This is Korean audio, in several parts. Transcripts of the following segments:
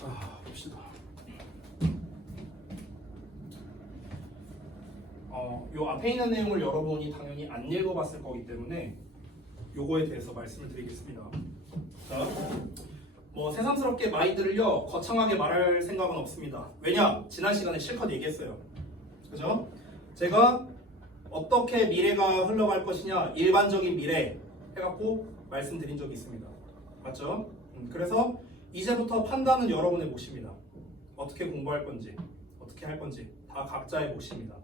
자, 봅시다. 요 앞에 있는 내용을 여러분이 당연히 안 읽어봤을 거기 때문에 요거에 대해서 말씀을 드리겠습니다. 자, 뭐 새삼스럽게 마인드를요 거창하게 말할 생각은 없습니다. 왜냐? 지난 시간에 실컷 얘기했어요. 그죠? 제가 어떻게 미래가 흘러갈 것이냐 일반적인 미래 해갖고 말씀드린 적이 있습니다. 맞죠? 그래서 이제부터 판단은 여러분의 몫입니다. 어떻게 공부할 건지 어떻게 할 건지 다 각자의 몫입니다.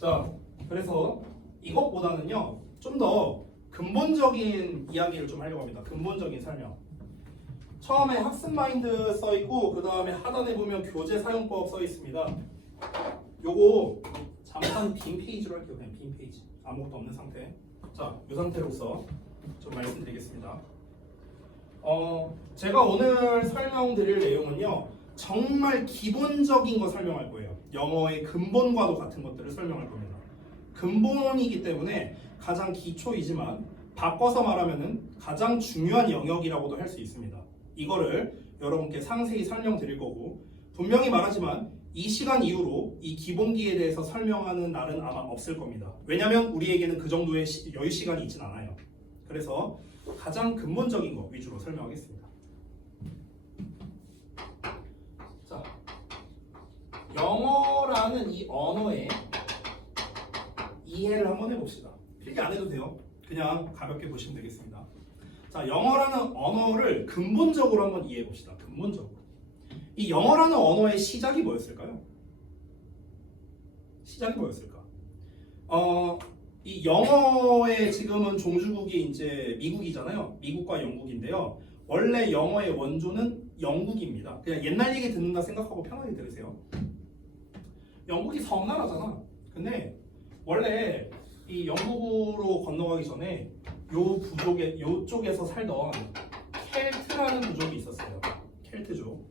자, 그래서 이것보다는요 좀 더 근본적인 이야기를 좀 하려고 합니다. 근본적인 설명. 처음에 학습 마인드 써 있고 그 다음에 하단에 보면 교재 사용법 써 있습니다. 요거 잠깐 빈 페이지로 할게요. 그냥 빈 페이지. 아무것도 없는 상태. 자, 이 상태로서 좀 말씀드리겠습니다. 제가 오늘 설명드릴 내용은요 정말 기본적인 거 설명할 거예요. 영어의 근본과도 같은 것들을 설명할 겁니다. 근본이기 때문에 가장 기초이지만 바꿔서 말하면은 가장 중요한 영역이라고도 할 수 있습니다. 이거를 여러분께 상세히 설명드릴 거고 분명히 말하지만 이 시간 이후로 이 기본기에 대해서 설명하는 날은 아마 없을 겁니다. 왜냐하면 우리에게는 그 정도의 여유 시간이 있진 않아요. 그래서 가장 근본적인 거 위주로 설명하겠습니다. 자, 영어라는 이 언어의 이해를 한번 해봅시다. 필기 안 해도 돼요. 그냥 가볍게 보시면 되겠습니다. 자, 영어라는 언어를 근본적으로 한번 이해해 봅시다. 근본적으로. 이 영어라는 언어의 시작이 뭐였을까요? 시작이 뭐였을까? 이 영어의 지금은 종주국이 이제 미국이잖아요. 미국과 영국인데요. 원래 영어의 원조는 영국입니다. 그냥 옛날 얘기 듣는다 생각하고 편하게 들으세요. 영국이 섬나라잖아. 근데 원래 이 영국으로 건너가기 전에 요쪽에서 살던 켈트라는 부족이 있었어요. 켈트족.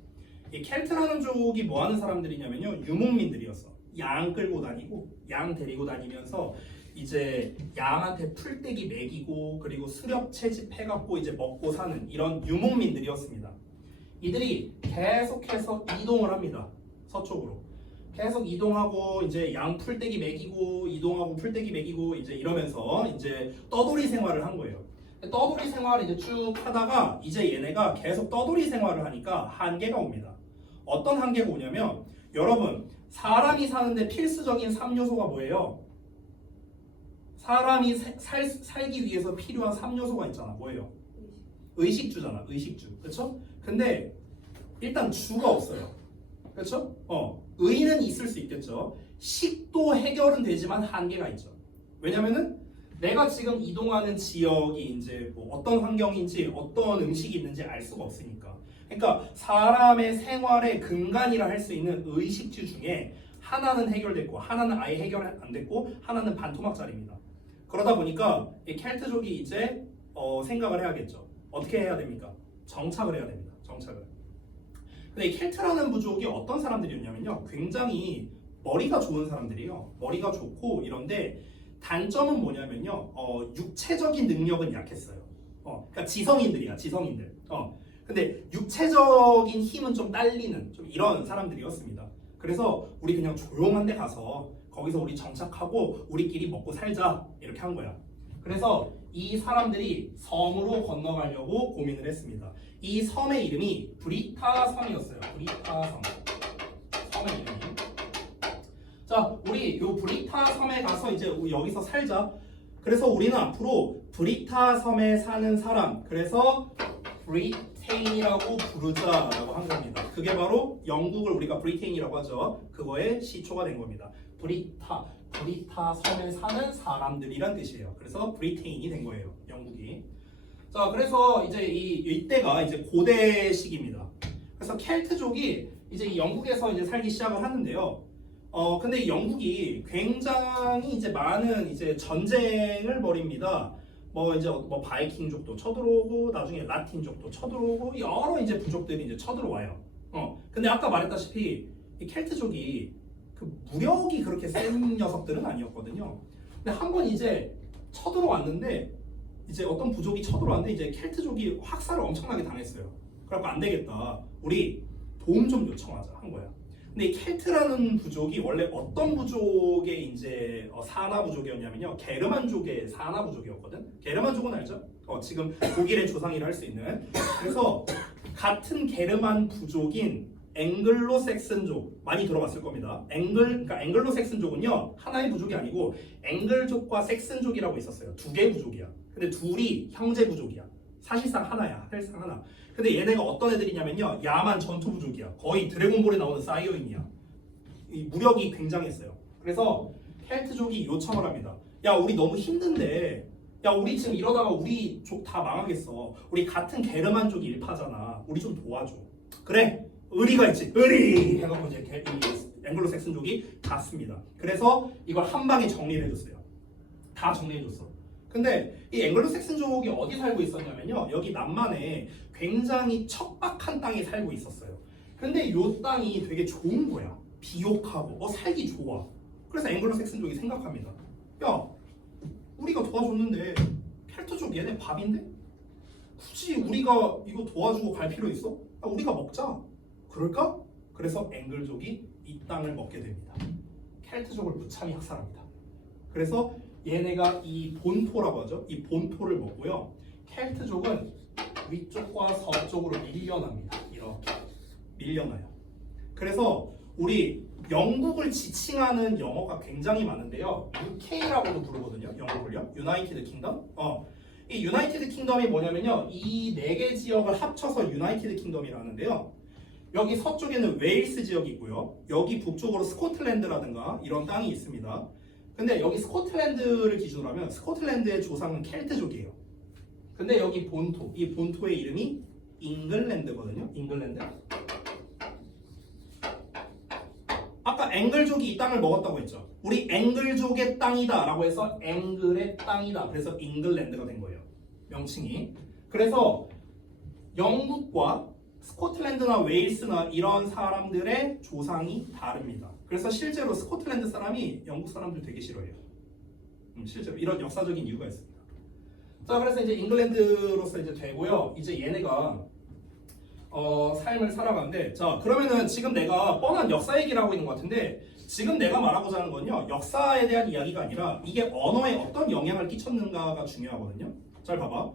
이 켈트라는 족이 뭐 하는 사람들이냐면요. 유목민들이었어. 양 끌고 다니고 양 데리고 다니면서 이제 양한테 풀떼기 먹이고 그리고 수렵 채집해갖고 이제 먹고 사는 이런 유목민들이었습니다. 이들이 계속해서 이동을 합니다. 서쪽으로. 계속 이동하고 이제 양 풀떼기 먹이고 이동하고 풀떼기 먹이고 이제 이러면서 이제 떠돌이 생활을 한 거예요. 떠돌이 생활을 이제 쭉 하다가 이제 얘네가 계속 떠돌이 생활을 하니까 한계가 옵니다. 어떤 한계가 오냐면 여러분 사람이 사는데 필수적인 3요소가 뭐예요? 사람이 살기 위해서 필요한 3요소가 있잖아. 뭐예요? 의식주잖아. 의식주. 그렇죠? 근데 일단 주가 없어요. 그렇죠? 의는 있을 수 있겠죠. 식도 해결은 되지만 한계가 있죠. 왜냐면은 내가 지금 이동하는 지역이 이제 뭐 어떤 환경인지 어떤 음식이 있는지 알 수가 없으니까. 그러니까 사람의 생활의 근간이라 할 수 있는 의식주 중에 하나는 해결됐고 하나는 아예 해결 안 됐고 하나는 반토막짜리입니다. 그러다 보니까 이 켈트족이 이제 생각을 해야겠죠. 어떻게 해야 됩니까? 정착을 해야 됩니다. 정착을. 근데 이 켈트라는 부족이 어떤 사람들이었냐면요. 굉장히 머리가 좋은 사람들이에요. 머리가 좋고 이런데 단점은 뭐냐면요. 육체적인 능력은 약했어요. 그러니까 지성인들이야. 지성인들. 근데 육체적인 힘은 좀 딸리는 좀 이런 사람들이었습니다. 그래서 우리 그냥 조용한 데 가서 거기서 우리 정착하고 우리끼리 먹고 살자 이렇게 한 거야. 그래서 이 사람들이 섬으로 건너가려고 고민을 했습니다. 이 섬의 이름이 브리타 섬이었어요. 브리타 섬. 섬의 이름이. 자, 우리 요 브리타 섬에 가서 이제 여기서 살자. 그래서 우리는 앞으로 브리타 섬에 사는 사람, 그래서 브리테인이라고 부르자라고 한 겁니다. 그게 바로 영국을 우리가 브리테인이라고 하죠. 그거의 시초가 된 겁니다. 브리타 섬에 사는 사람들이란 뜻이에요. 그래서 브리테인이 된 거예요. 영국이. 자, 그래서 이제 이때가 이제 고대 시기입니다. 그래서 켈트족이 이제 이 영국에서 이제 살기 시작을 하는데요. 근데 이 영국이 굉장히 이제 많은 이제 전쟁을 벌입니다. 이제 바이킹족도 쳐들어오고 나중에 라틴족도 쳐들어오고 여러 이제 부족들이 이제 쳐들어와요. 근데 아까 말했다시피 이 켈트족이 그 무력이 그렇게 센 녀석들은 아니었거든요. 근데 한 번 이제 쳐들어왔는데 이제 어떤 부족이 쳐들어왔는데 이제 켈트족이 학살을 엄청나게 당했어요. 그래갖고 안 되겠다. 우리 도움 좀 요청하자 한 거야. 근데 이 켈트라는 부족이 원래 어떤 부족의 이제 사나 부족이었냐면요. 게르만족의 사나 부족이었거든. 게르만족은 알죠? 지금 독일의 조상이라 할 수 있는. 그래서 같은 게르만 부족인 앵글로색슨족 많이 들어봤을 겁니다. 그러니까 앵글로색슨족은요 하나의 부족이 아니고 앵글족과 섹슨족이라고 있었어요. 두 개의 부족이야. 근데 둘이 형제 부족이야. 사실상 하나야. 사실상 하나. 근데 얘네가 어떤 애들이냐면요 야만 전투 부족이야. 거의 드래곤볼에 나오는 사이어인이야. 이 무력이 굉장했어요. 그래서 켈트족이 요청을 합니다. 야 우리 너무 힘든데 야 우리 지금 이러다가 우리 족 다 망하겠어. 우리 같은 게르만족이 일파잖아. 우리 좀 도와줘. 그래 의리가 있지. 의리 해갖고 이제 앵글로색슨족이 갔습니다. 그래서 이걸 한 방에 정리를 해줬어요. 다 정리해줬어. 근데 이 앵글로색슨족이 어디 살고 있었냐면요 여기 남만에 굉장히 척박한 땅에 살고 있었어요. 근데 이 땅이 되게 좋은 거야. 비옥하고 살기 좋아. 그래서 앵글로색슨족이 생각합니다. 야 우리가 도와줬는데 켈트족 얘네 밥인데? 굳이 우리가 이거 도와주고 갈 필요 있어? 야, 우리가 먹자. 그럴까? 그래서 앵글족이 이 땅을 먹게 됩니다. 켈트족을 무참히 학살합니다. 그래서 얘네가 이 본토라고 하죠. 이 본토를 먹고요. 켈트족은 위쪽과 서쪽으로 밀려납니다. 이렇게 밀려나요. 그래서 우리 영국을 지칭하는 영어가 굉장히 많은데요. UK라고도 부르거든요. 영국을요. 유나이티드 킹덤. 이 유나이티드 킹덤이 뭐냐면요. 이 네 개 지역을 합쳐서 유나이티드 킹덤이라 하는데요. 여기 서쪽에는 웨일스 지역이 있고요. 여기 북쪽으로 스코틀랜드라든가 이런 땅이 있습니다. 근데 여기 스코틀랜드를 기준으로 하면 스코틀랜드의 조상은 켈트족이에요. 근데 여기 본토, 이 본토의 이름이 잉글랜드거든요. 잉글랜드. 아까 앵글족이 이 땅을 먹었다고 했죠. 우리 앵글족의 땅이다 라고 해서 앵글의 땅이다. 그래서 잉글랜드가 된 거예요. 명칭이. 그래서 영국과 스코틀랜드나 웨일스나 이런 사람들의 조상이 다릅니다. 그래서 실제로 스코틀랜드 사람이 영국 사람들 되게 싫어해요. 실제로 이런 역사적인 이유가 있습니다. 자, 그래서 이제 잉글랜드로서 이제 되고요. 이제 얘네가 삶을 살아가는데, 자 그러면은 지금 내가 뻔한 역사 얘기를 하고 있는 것 같은데 지금 내가 말하고자 하는 건요 역사에 대한 이야기가 아니라 이게 언어에 어떤 영향을 끼쳤는가가 중요하거든요. 잘 봐봐.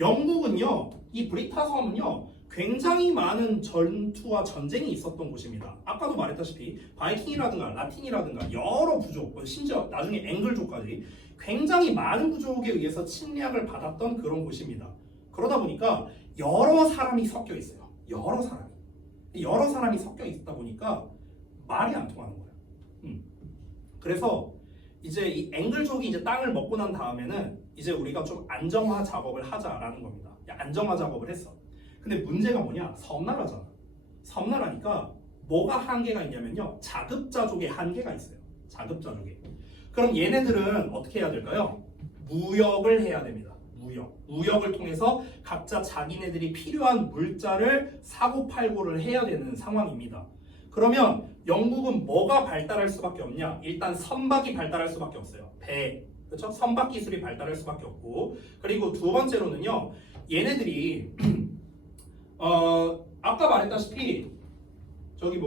영국은요 이 브리타 섬은요 굉장히 많은 전투와 전쟁이 있었던 곳입니다. 아까도 말했다시피 바이킹이라든가 라틴이라든가 여러 부족, 심지어 나중에 앵글족까지 굉장히 많은 부족에 의해서 침략을 받았던 그런 곳입니다. 그러다 보니까 여러 사람이 섞여 있어요. 여러 사람이 섞여 있다 보니까 말이 안 통하는 거예요. 그래서 이제 이 앵글족이 이제 땅을 먹고 난 다음에는 이제 우리가 좀 안정화 작업을 하자라는 겁니다. 안정화 작업을 했어. 근데 문제가 뭐냐? 섬나라잖아. 섬나라니까 뭐가 한계가 있냐면요. 자급자족의 한계가 있어요. 자급자족에. 그럼 얘네들은 어떻게 해야 될까요? 무역을 해야 됩니다. 무역을 통해서 각자 자기네들이 필요한 물자를 사고팔고를 해야 되는 상황입니다. 그러면 영국은 뭐가 발달할 수밖에 없냐? 일단 선박이 발달할 수밖에 없어요. 배, 그렇죠? 선박 기술이 발달할 수밖에 없고, 그리고 두 번째로는요, 얘네들이 아까 말했다시피 저기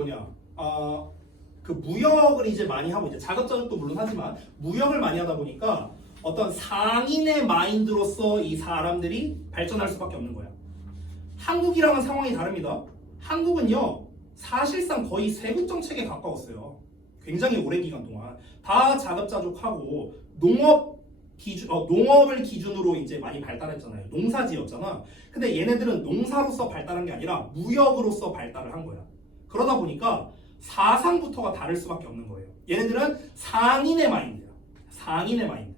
그 무역을 이제 많이 하고 이제 자급자족도 물론 하지만 무역을 많이 하다 보니까 어떤 상인의 마인드로서 이 사람들이 발전할 수밖에 없는 거야. 한국이랑은 상황이 다릅니다. 한국은요 사실상 거의 세군 정책에 가까웠어요. 굉장히 오랜 기간 동안 다 자급자족하고 농업을 기준으로 이제 많이 발달했잖아요. 농사지었잖아. 근데 얘네들은 농사로서 발달한 게 아니라 무역으로서 발달을 한 거야. 그러다 보니까 사상부터가 다를 수밖에 없는 거예요. 얘네들은 상인의 마인드야. 상인의 마인드.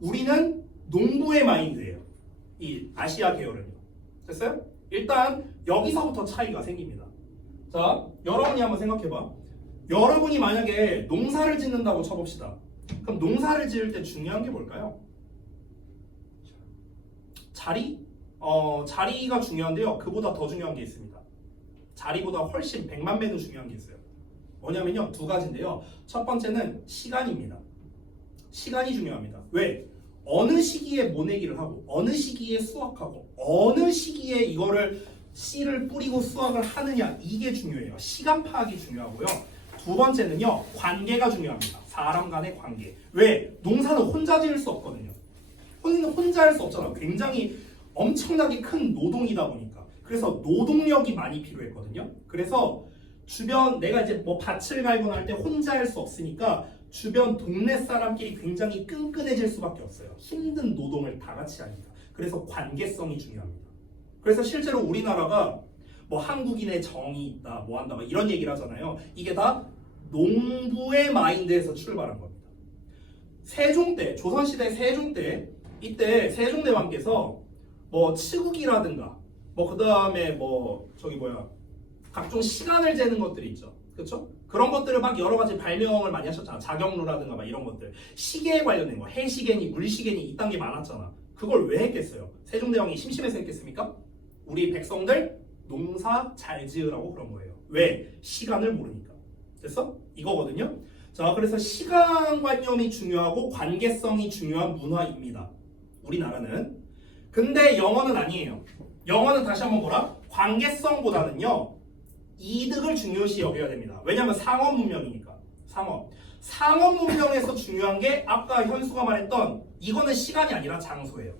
우리는 농부의 마인드예요. 이 아시아 계열은요. 됐어요? 일단 여기서부터 차이가 생깁니다. 자, 여러분이 한번 생각해봐. 여러분이 만약에 농사를 짓는다고 쳐봅시다. 그럼 농사를 지을 때 중요한 게 뭘까요? 자리가 중요한데요. 그보다 더 중요한 게 있습니다. 자리보다 훨씬 100만 배는 중요한 게 있어요. 뭐냐면요. 두 가지인데요. 첫 번째는 시간입니다. 시간이 중요합니다. 왜? 어느 시기에 모내기를 하고 어느 시기에 수확하고 어느 시기에 이거를 씨를 뿌리고 수확을 하느냐 이게 중요해요. 시간 파악이 중요하고요. 두 번째는요. 관계가 중요합니다. 사람 간의 관계. 왜? 농사는 혼자 지을 수 없거든요. 혼자 할 수 없잖아. 굉장히 엄청나게 큰 노동이다 보니까. 그래서 노동력이 많이 필요했거든요. 그래서 주변 내가 이제 뭐 밭을 갈거나 할 때 혼자 할 수 없으니까 주변 동네 사람끼리 굉장히 끈끈해질 수밖에 없어요. 힘든 노동을 다 같이 하니까. 그래서 관계성이 중요합니다. 그래서 실제로 우리나라가 뭐 한국인의 정이 있다, 뭐 한다, 막 이런 얘기를 하잖아요. 이게 다 농부의 마인드에서 출발한 겁니다. 세종 때, 조선시대 세종 때, 이때 세종대왕께서 뭐 치국이라든가, 뭐 그 다음에 뭐 저기 뭐야, 각종 시간을 재는 것들이 있죠. 그렇죠? 그런 것들을 막 여러 가지 발명을 많이 하셨잖아. 자경루라든가 막 이런 것들. 시계에 관련된 거, 해시계니, 물시계니 이딴 게 많았잖아. 그걸 왜 했겠어요? 세종대왕이 심심해서 했겠습니까? 우리 백성들 농사 잘 지으라고 그런 거예요. 왜? 시간을 모르니까. 됐어? 이거거든요. 자, 그래서 시간관념이 중요하고 관계성이 중요한 문화입니다. 우리나라는. 근데 영어는 아니에요. 영어는 다시 한번 뭐라? 관계성보다는요. 이득을 중요시 여겨야 됩니다. 왜냐하면 상업 문명이니까. 상업 문명에서 중요한 게 아까 현수가 말했던 이거는 시간이 아니라 장소예요.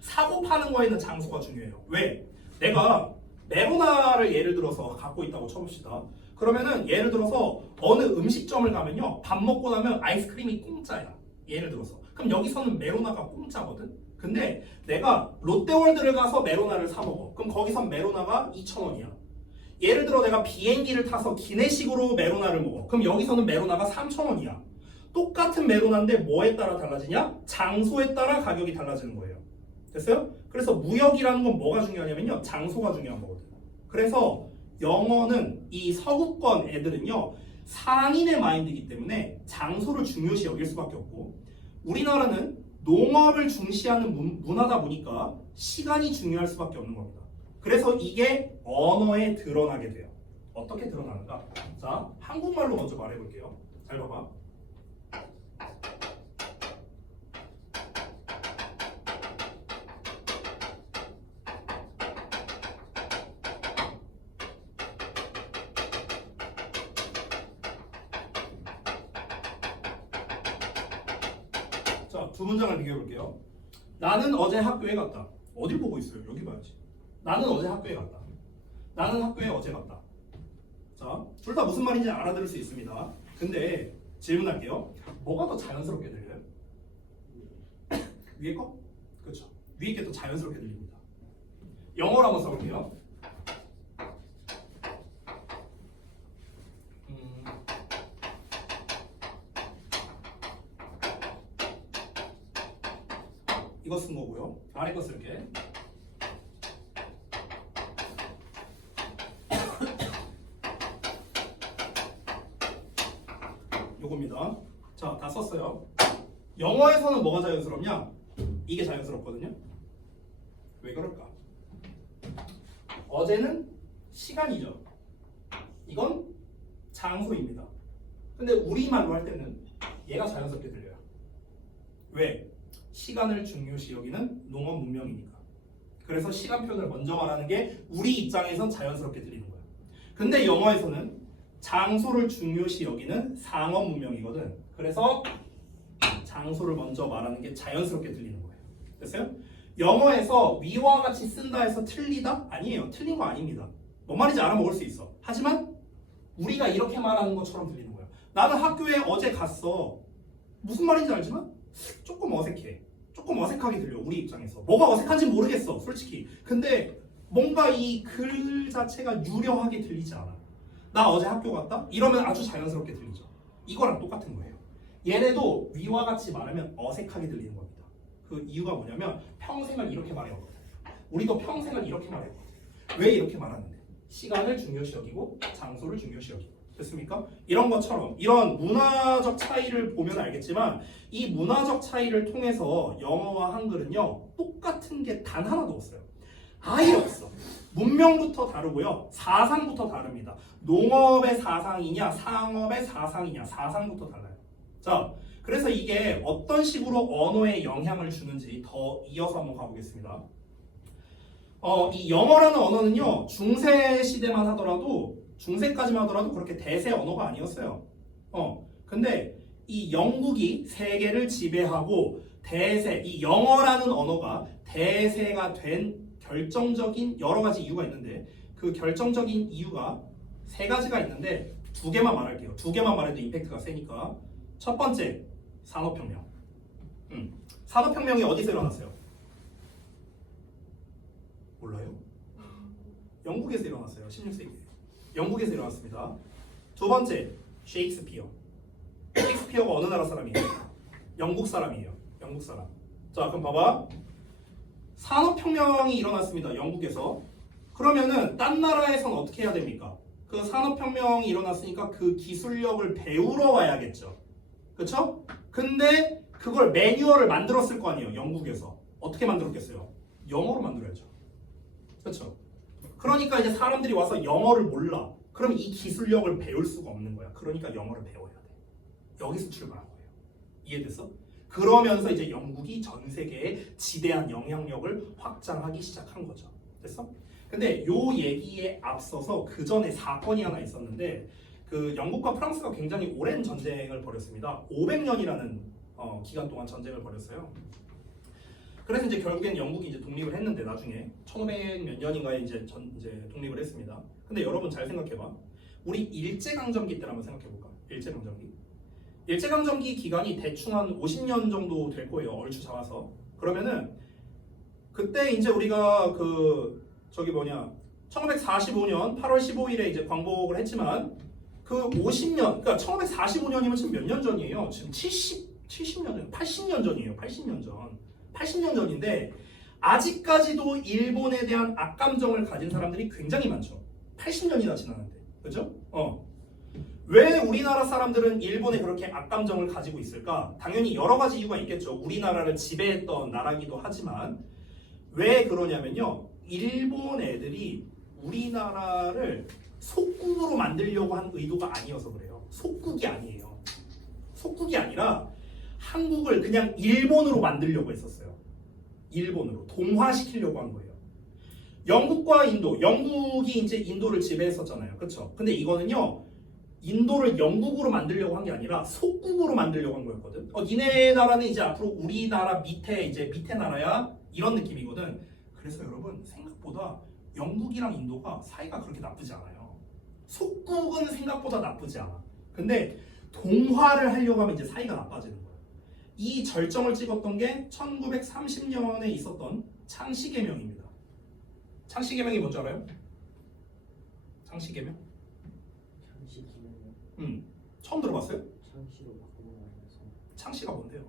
사고 파는 거에는 장소가 중요해요. 왜? 내가 메로나를 예를 들어서 갖고 있다고 쳐봅시다. 그러면은 예를 들어서 어느 음식점을 가면요. 밥 먹고 나면 아이스크림이 공짜야. 예를 들어서. 그럼 여기서는 메로나가 공짜거든. 근데 내가 롯데월드를 가서 메로나를 사 먹어. 그럼 거기선 메로나가 2,000원이야. 예를 들어 내가 비행기를 타서 기내식으로 메로나를 먹어. 그럼 여기서는 메로나가 3,000원이야. 똑같은 메로나인데 뭐에 따라 달라지냐? 장소에 따라 가격이 달라지는 거예요. 됐어요? 그래서 무역이라는 건 뭐가 중요하냐면요. 장소가 중요한 거거든요. 그래서 영어는 이 서구권 애들은요. 상인의 마인드이기 때문에 장소를 중요시 여길 수밖에 없고 우리나라는 농업을 중시하는 문화다 보니까 시간이 중요할 수밖에 없는 겁니다. 그래서 이게 언어에 드러나게 돼요. 어떻게 드러나는가? 자, 한국말로 먼저 말해볼게요. 잘 봐봐. 자, 두 문장을 비교해볼게요. 나는 어제 학교에 갔다. 어딜 보고 있어요? 여기 봐야지. 나는 어제 학교에 갔다. 나는 학교에 어제 갔다. 자, 둘 다 무슨 말인지 알아들을 수 있습니다. 근데 질문할게요. 뭐가 더 자연스럽게 들려요? 위에 거? 그렇죠. 위에 게 더 자연스럽게 들립니다. 영어로 한번 써볼게요. 이거 쓴 거고요. 아래 거 쓸게. 요겁니다. 자, 다 썼어요. 영어에서는 뭐가 자연스럽냐? 이게 자연스럽거든요. 왜 그럴까? 어제는 시간이죠. 이건 장소입니다. 근데 우리말로 할 때는 얘가 자연스럽게 들려요. 왜? 시간을 중요시 여기는 농업 문명이니까. 그래서 시간 표현을 먼저 말하는 게 우리 입장에선 자연스럽게 들리는 거야. 근데 영어에서는 장소를 중요시 여기는 상업 문명이거든. 그래서 장소를 먼저 말하는 게 자연스럽게 들리는 거예요. 됐어요? 영어에서 위와 같이 쓴다 해서 틀리다? 아니에요. 틀린 거 아닙니다. 뭔 말인지 알아먹을 수 있어. 하지만 우리가 이렇게 말하는 것처럼 들리는 거예요. 나는 학교에 어제 갔어. 무슨 말인지 알지만 조금 어색해. 조금 어색하게 들려. 우리 입장에서. 뭐가 어색한지 모르겠어. 솔직히. 근데 뭔가 이 글 자체가 유려하게 들리지 않아. 나 어제 학교 갔다? 이러면 아주 자연스럽게 들리죠. 이거랑 똑같은 거예요. 얘네도 위와 같이 말하면 어색하게 들리는 겁니다. 그 이유가 뭐냐면 평생을 이렇게 말해왔거든. 우리도 평생을 이렇게 말해왔거든. 왜 이렇게 말하는데? 시간을 중요시 여기고 장소를 중요시 여기고. 됐습니까? 이런 것처럼 이런 문화적 차이를 보면 알겠지만 이 문화적 차이를 통해서 영어와 한글은요 똑같은 게 단 하나도 없어요. 아예 없어. 문명부터 다르고요. 사상부터 다릅니다. 농업의 사상이냐 상업의 사상이냐 사상부터 달라요. 자, 그래서 이게 어떤 식으로 언어에 영향을 주는지 더 이어서 한번 가보겠습니다. 이 영어라는 언어는요 중세 시대만 하더라도 중세까지만 하더라도 그렇게 대세 언어가 아니었어요. 근데 이 영국이 세계를 지배하고 이 영어라는 언어가 대세가 된 결정적인 여러 가지 이유가 있는데 그 결정적인 이유가 세 가지가 있는데 두 개만 말할게요. 두 개만 말해도 임팩트가 세니까. 첫 번째, 산업혁명. 산업혁명이 어디서 일어났어요? 몰라요? 영국에서 일어났어요. 16세기에. 영국에서 일어났습니다. 두 번째, 셰익스피어. 셰익스피어가 어느 나라 사람이에요? 영국 사람이에요. 영국 사람. 자, 그럼 봐봐. 산업혁명이 일어났습니다. 영국에서. 그러면은 딴 나라에선 어떻게 해야 됩니까? 그 산업혁명이 일어났으니까 그 기술력을 배우러 와야겠죠. 그쵸? 근데 그걸 매뉴얼을 만들었을 거 아니에요. 영국에서. 어떻게 만들었겠어요? 영어로 만들어야죠. 그쵸? 그러니까 이제 사람들이 와서 영어를 몰라. 그럼 이 기술력을 배울 수가 없는 거야. 그러니까 영어를 배워야 돼. 여기서 출발한 거예요. 이해됐어? 그러면서 이제 영국이 전 세계에 지대한 영향력을 확장하기 시작한 거죠. 됐어? 근데 요 얘기에 앞서서 그 전에 사건이 하나 있었는데 그 영국과 프랑스가 굉장히 오랜 전쟁을 벌였습니다. 500년이라는 기간 동안 전쟁을 벌였어요. 그래서 이제 결국엔 영국이 이제 독립을 했는데 나중에 1500 몇 년인가에 이제 독립을 했습니다. 근데 여러분 잘 생각해봐. 우리 일제강점기 때를 한번 생각해볼까? 일제강점기 기간이 대충 한 50년 정도 될 거예요. 얼추 잡아서. 그러면은 그때 이제 우리가 1945년 8월 15일에 이제 광복을 했지만 그 50년, 그러니까 1945년이면 지금 몇 년 전이에요? 지금 70년 전, 80년 전이에요. 80년 전인데 아직까지도 일본에 대한 악감정을 가진 사람들이 굉장히 많죠. 80년이나 지났는데. 그죠? 왜 우리나라 사람들은 일본에 그렇게 악감정을 가지고 있을까? 당연히 여러 가지 이유가 있겠죠. 우리나라를 지배했던 나라기도 하지만 왜 그러냐면요. 일본 애들이 우리나라를 속국으로 만들려고 한 의도가 아니어서 그래요. 속국이 아니에요. 속국이 아니라 한국을 그냥 일본으로 만들려고 했었어요. 일본으로 동화시키려고 한 거예요. 영국과 인도, 영국이 이제 인도를 지배했었잖아요. 그렇죠? 근데 이거는요. 인도를 영국으로 만들려고 한 게 아니라 속국으로 만들려고 한 거였거든. 니네 나라는 이제 앞으로 우리나라 밑에 나라야 이런 느낌이거든. 그래서 여러분 생각보다 영국이랑 인도가 사이가 그렇게 나쁘지 않아요. 속국은 생각보다 나쁘지 않아. 근데 동화를 하려고 하면 이제 사이가 나빠지는 거예요. 이 절정을 찍었던 게 1930년에 있었던 창씨개명입니다. 창씨개명이 뭔지 알아요? 창씨개명? 처음 들어봤어요? 창씨로 바꾸는 거라서. 창씨가 뭔데요?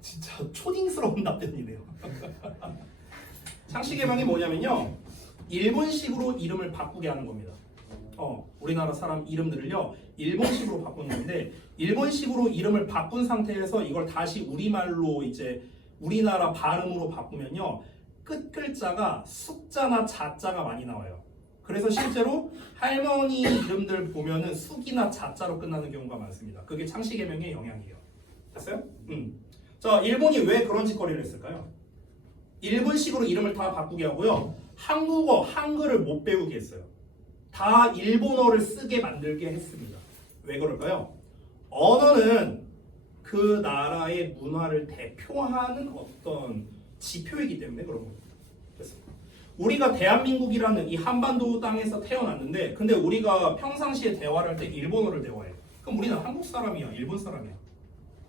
진짜 초딩스러운 답변이네요. 창씨개명이 뭐냐면요, 일본식으로 이름을 바꾸게 하는 겁니다. 우리나라 사람 이름들을요 일본식으로 바꾸는 건데, 일본식으로 이름을 바꾼 상태에서 이걸 다시 우리말로 이제 우리나라 발음으로 바꾸면요 끝 글자가 숫자나 자자가 많이 나와요. 그래서 실제로 할머니 이름들 보면은 숙이나 자자로 끝나는 경우가 많습니다. 그게 창씨개명의 영향이에요. 됐어요? 자, 일본이 왜 그런 짓거리를 했을까요? 일본식으로 이름을 다 바꾸게 하고요. 한국어, 한글을 못 배우게 했어요. 다 일본어를 쓰게 만들게 했습니다. 왜 그럴까요? 언어는 그 나라의 문화를 대표하는 어떤 지표이기 때문에 그런 겁니다. 됐습니다. 우리가 대한민국이라는 이 한반도 땅에서 태어났는데, 근데 우리가 평상시에 대화를 할 때 일본어를 대화해요. 그럼 우리는 한국 사람이야, 일본 사람이야.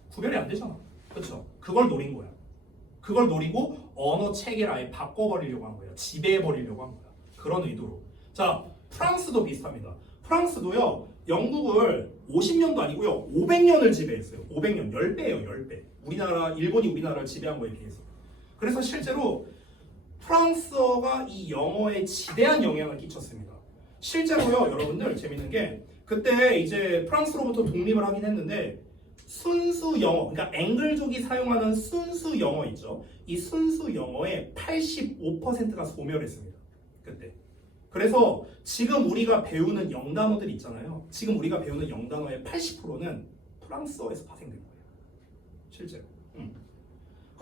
구별이 안 되잖아. 그렇죠? 그걸 노린 거야. 그걸 노리고 언어 체계를 아예 바꿔버리려고 한 거예요. 지배해버리려고 한 거야. 그런 의도로. 자, 프랑스도 비슷합니다. 프랑스도요, 영국을 50년도 아니고요, 500년을 지배했어요. 500년, 10배예요, 10배. 일본이 우리나라를 지배한 거에 비해서. 그래서 실제로 프랑스어가 이 영어에 지대한 영향을 끼쳤습니다. 실제로요, 여러분들 재밌는 게 그때 이제 프랑스로부터 독립을 하긴 했는데 순수 영어, 그러니까 앵글족이 사용하는 순수 영어 있죠. 이 순수 영어의 85%가 소멸했습니다. 그때. 그래서 지금 우리가 배우는 영단어들 있잖아요. 지금 우리가 배우는 영단어의 80%는 프랑스어에서 파생된 거예요. 실제로.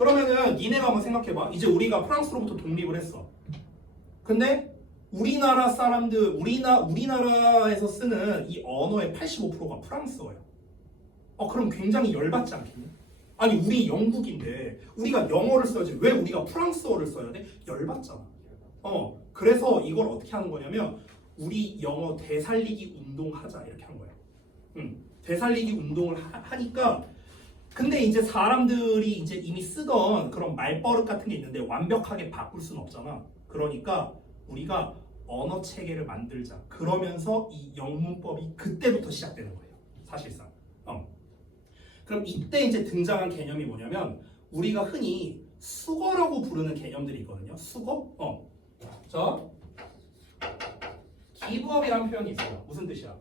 그러면은 니네가 한번 생각해봐. 이제 우리가 프랑스로부터 독립을 했어. 근데 우리나라 사람들, 우리나라에서 쓰는 이 언어의 85%가 프랑스어야. 그럼 굉장히 열받지 않겠니? 아니 우리 영국인데 우리가 영어를 써야지 왜 우리가 프랑스어를 써야 돼? 열받잖아. 그래서 이걸 어떻게 하는 거냐면 우리 영어 되살리기 운동하자 이렇게 한 거야. 되살리기 운동을 하니까 근데 이제 사람들이 이제 이미 쓰던 그런 말버릇 같은 게 있는데 완벽하게 바꿀 수는 없잖아. 그러니까 우리가 언어 체계를 만들자. 그러면서 이 영문법이 그때부터 시작되는 거예요. 사실상. 그럼 이때 이제 등장한 개념이 뭐냐면 우리가 흔히 수거라고 부르는 개념들이 있거든요. 수거? 자, 기브업이라는 표현이 있어요. 무슨 뜻이야?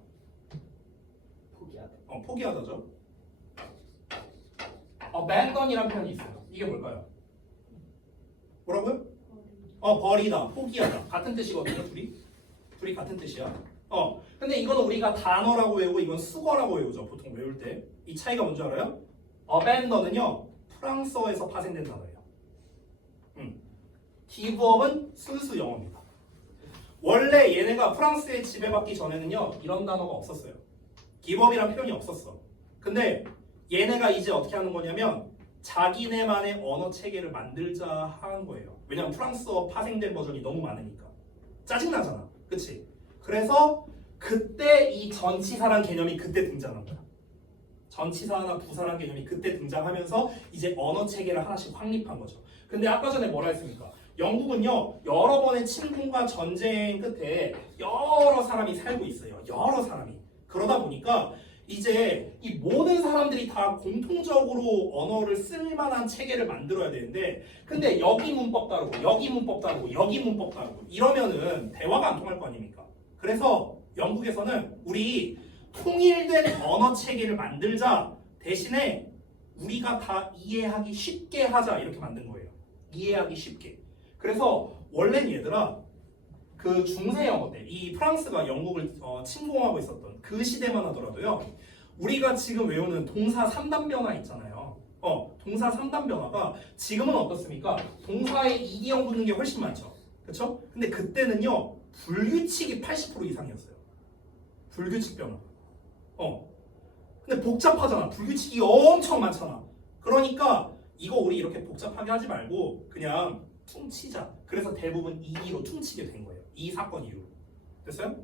포기하다. 포기하다죠. abandon이라는 표현이 있어요. 이게 뭘까요? 뭐라고요? 버리다, 포기하다. 같은 뜻이거든요, 둘이 같은 뜻이야. 근데 이거는 우리가 단어라고 외우고 이건 수거라고 외우죠. 보통 외울 때. 이 차이가 뭔지 알아요? abandon은요, 프랑스어에서 파생된 단어예요. give up은 순수 영어입니다. 원래 얘네가 프랑스에 지배받기 전에는요, 이런 단어가 없었어요. give up이란 표현이 없었어. 근데 얘네가 이제 어떻게 하는 거냐면 자기네만의 언어 체계를 만들자 하는 거예요. 왜냐면 프랑스어 파생된 버전이 너무 많으니까. 짜증나잖아. 그치? 그래서 그때 이 전치사란 개념이 그때 등장한 거야. 전치사나 부사란 개념이 그때 등장하면서 이제 언어 체계를 하나씩 확립한 거죠. 근데 아까 전에 뭐라 했습니까? 영국은요, 여러 번의 침공과 전쟁 끝에 여러 사람이 살고 있어요. 여러 사람이. 그러다 보니까 이제 이 모든 사람들이 다 공통적으로 언어를 쓸 만한 체계를 만들어야 되는데 근데 여기 문법 다르고 여기 문법 다르고 여기 문법 다르고 이러면은 대화가 안 통할 거 아닙니까? 그래서 영국에서는 우리 통일된 언어 체계를 만들자 대신에 우리가 다 이해하기 쉽게 하자 이렇게 만든 거예요. 이해하기 쉽게. 그래서 원래는 얘들아 그 중세 영어 때 이 프랑스가 영국을 침공하고 있었던 그 시대만 하더라도요. 우리가 지금 외우는 동사 3단 변화 있잖아요. 동사 3단 변화가 지금은 어떻습니까? 동사에 이디형 붙는 게 훨씬 많죠. 그렇죠? 근데 그때는요. 불규칙이 80% 이상이었어요. 불규칙 변화. 근데 복잡하잖아. 불규칙이 엄청 많잖아. 그러니까 이거 우리 이렇게 복잡하게 하지 말고 그냥 퉁치자. 그래서 대부분 이디로 퉁치게 된 거예요. 이 사건 이후로. 됐어요?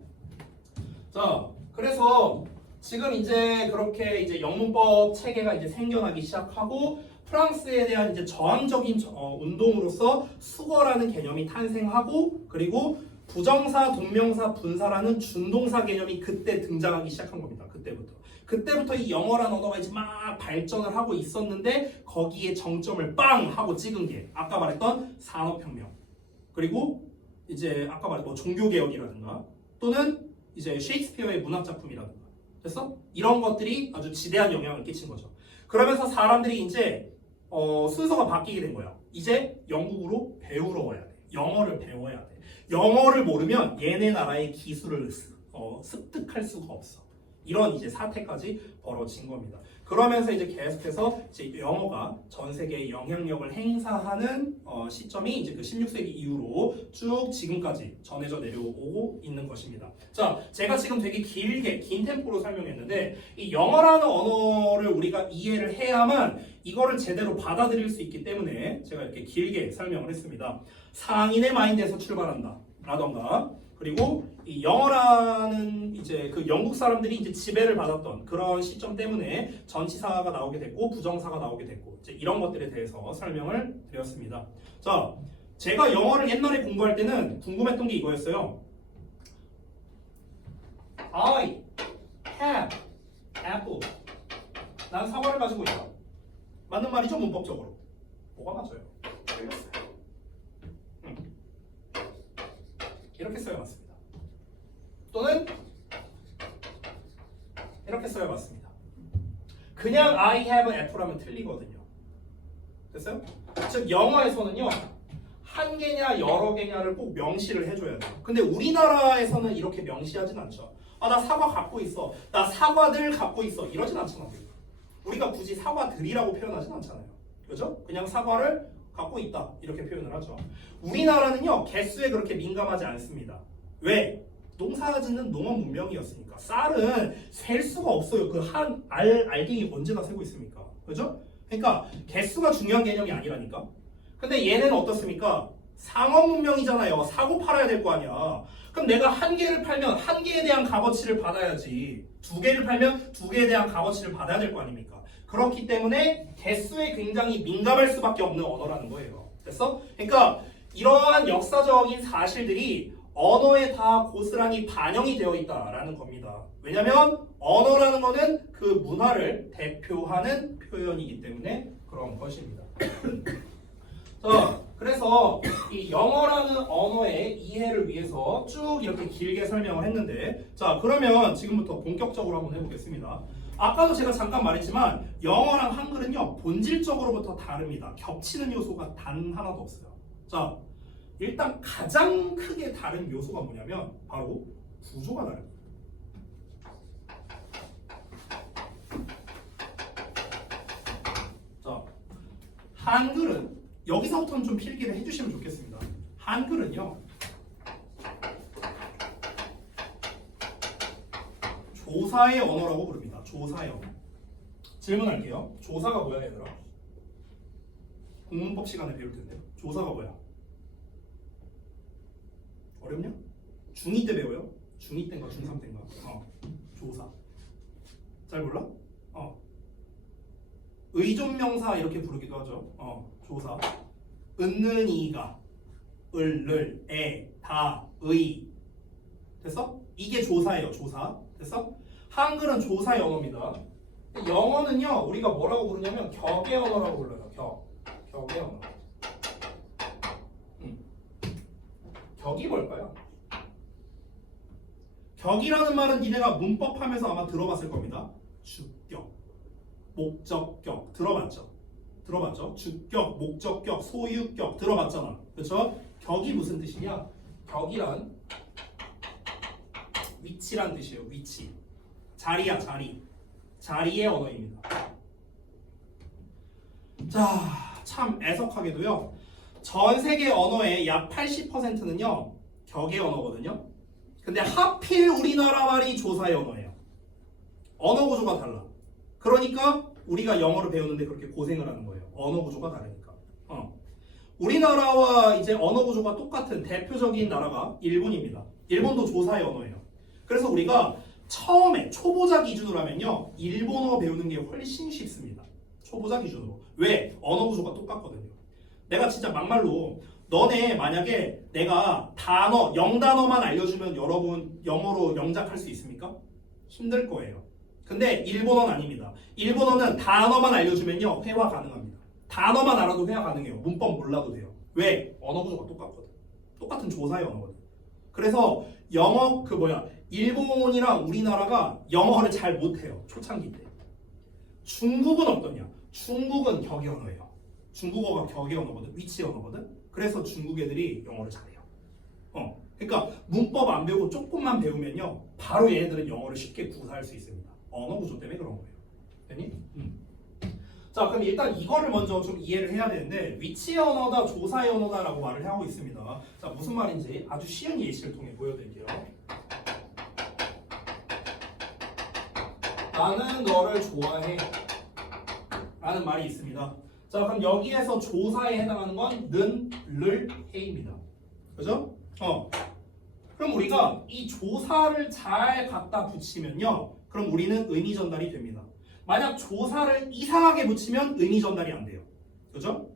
자, 그래서 지금 이제 그렇게 이제 영문법 체계가 이제 생겨나기 시작하고 프랑스에 대한 이제 저항적인 운동으로서 수거라는 개념이 탄생하고 그리고 부정사, 동명사, 분사라는 준동사 개념이 그때 등장하기 시작한 겁니다. 그때부터 이 영어라는 언어가 이제 막 발전을 하고 있었는데 거기에 정점을 빵 하고 찍은 게 아까 말했던 산업혁명 그리고 이제 아까 말했던 종교개혁이라든가 또는 이제 셰익스피어의 문학작품이라든가 됐어? 이런 것들이 아주 지대한 영향을 끼친 거죠. 그러면서 사람들이 이제 순서가 바뀌게 된 거야. 이제 영국으로 배우러 와야 돼. 영어를 배워야 돼. 영어를 모르면 얘네 나라의 기술을 습득할 수가 없어. 이런 이제 사태까지 벌어진 겁니다. 그러면서 이제 계속해서 이제 영어가 전 세계에 영향력을 행사하는 시점이 이제 그 16세기 이후로 쭉 지금까지 전해져 내려오고 있는 것입니다. 자, 제가 지금 되게 길게 긴 템포로 설명했는데 이 영어라는 언어를 우리가 이해를 해야만 이거를 제대로 받아들일 수 있기 때문에 제가 이렇게 길게 설명을 했습니다. 상인의 마인드에서 출발한다 라던가 그리고 이 영어라는 이제 그 영국 사람들이 이제 지배를 받았던 그런 시점 때문에 전치사가 나오게 됐고 부정사가 나오게 됐고 이제 이런 것들에 대해서 설명을 드렸습니다. 자, 제가 영어를 옛날에 공부할 때는 궁금했던 게 이거였어요. I have apple. 난 사과를 가지고 있다. 맞는 말이죠 문법적으로. 뭐가 맞아요? 틀렸어요. 이렇게 써야 맞습니다. 또는 이렇게 써야 맞습니다. 그냥 I have an apple 하면 틀리거든요. 됐어요? 즉 영어에서는요. 한 개냐 여러 개냐를 꼭 명시를 해줘야 돼요. 근데 우리나라에서는 이렇게 명시하진 않죠. 나 사과 갖고 있어. 나 사과들 갖고 있어. 이러진 않잖아요. 우리가 굳이 사과들이라고 표현하진 않잖아요. 그죠? 그냥 사과를 갖고 있다 이렇게 표현을 하죠. 우리나라는요 개수에 그렇게 민감하지 않습니다. 왜? 농사짓는 농업 문명이었으니까. 쌀은 셀 수가 없어요. 그 한 알갱이 언제나 세고 있습니까? 그죠? 그러니까 개수가 중요한 개념이 아니라니까. 근데 얘는 어떻습니까? 상업 문명이잖아요. 사고 팔아야 될 거 아니야. 그럼 내가 한 개를 팔면 한 개에 대한 값어치를 받아야지. 두 개를 팔면 두 개에 대한 값어치를 받아야 될 거 아닙니까? 그렇기 때문에 개수에 굉장히 민감할 수밖에 없는 언어라는 거예요. 됐어? 그러니까 이러한 역사적인 사실들이 언어에 다 고스란히 반영이 되어 있다라는 겁니다. 왜냐하면 언어라는 거는 그 문화를 대표하는 표현이기 때문에 그런 것입니다. 자, 그래서 이 영어라는 언어의 이해를 위해서 쭉 이렇게 길게 설명을 했는데, 자 그러면 지금부터 본격적으로 한번 해보겠습니다. 아까도 제가 잠깐 말했지만 영어랑 한글은요 본질적으로부터 다릅니다. 겹치는 요소가 단 하나도 없어요. 자 일단 가장 크게 다른 요소가 뭐냐면 바로 구조가 다릅니다. 자 한글은 여기서부터는 좀 필기를 해주시면 좋겠습니다. 한글은요 조사의 언어라고 부릅니다. 조사의 언어. 질문할게요. 조사가 뭐야 얘들아? 공문법 시간에 배울 텐데요. 조사가 뭐야? 어렵냐? 중2 때 배워요? 중2 때인가 중3 때인가? 조사. 잘 몰라? 의존명사 이렇게 부르기도 하죠. 조사. 은는 이가 을를 에 다 의 됐어? 이게 조사예요. 조사. 됐어? 한글은 조사의 언어입니다. 영어는요 우리가 뭐라고 부르냐면 격의 언어라고 불러요. 격의 언어. 격이 뭘까요? 격이라는 말은 니네가 문법하면서 아마 들어봤을 겁니다. 주격, 목적격 들어봤죠? 들어봤죠? 주격, 목적격, 소유격 들어봤잖아. 그렇죠? 격이 무슨 뜻이냐? 격이란 위치란 뜻이에요. 위치. 자리야, 자리. 자리의 언어입니다. 자, 참 애석하게도요. 전 세계 언어의 약 80%는요. 격의 언어거든요. 근데 하필 우리나라 말이 조사의 언어예요. 언어 구조가 달라. 그러니까 우리가 영어를 배우는데 그렇게 고생을 하는 거예요. 언어 구조가 다르니까. 우리나라와 이제 언어 구조가 똑같은 대표적인 나라가 일본입니다. 일본도 조사의 언어예요. 그래서 우리가 처음에 초보자 기준으로 하면요 일본어 배우는 게 훨씬 쉽습니다. 초보자 기준으로. 왜? 언어 구조가 똑같거든요. 내가 진짜 막말로 너네 만약에 내가 단어, 영단어만 알려주면 여러분 영어로 영작할 수 있습니까? 힘들 거예요. 근데 일본어는 아닙니다. 일본어는 단어만 알려주면요 회화 가능합니다. 단어만 알아도 회화 가능해요. 문법 몰라도 돼요. 왜? 언어 구조가 똑같거든. 똑같은 조사의 언어거든. 그래서 영어 일본이랑 우리나라가 영어를 잘 못해요. 초창기 때. 중국은 어떠냐? 중국은 격의 언어예요. 중국어가 격의 언어거든. 위치의 언어거든. 그래서 중국 애들이 영어를 잘해요. 그러니까 문법 안 배우고 조금만 배우면요 바로 얘네들은 영어를 쉽게 구사할 수 있습니다. 언어 구조 때문에 그런 거예요. 되니? 자 그럼 일단 이거를 먼저 좀 이해를 해야 되는데 위치의 언어다 조사의 언어다라고 말을 하고 있습니다. 자 무슨 말인지 아주 쉬운 예시를 통해 보여드릴게요. 나는 너를 좋아해 라는 말이 있습니다. 자 그럼 여기에서 조사에 해당하는 건 는, 를, 해입니다. 그죠? 그럼 우리가 이 조사를 잘 갖다 붙이면요 그럼 우리는 의미 전달이 됩니다. 만약 조사를 이상하게 붙이면 의미 전달이 안 돼요. 그죠?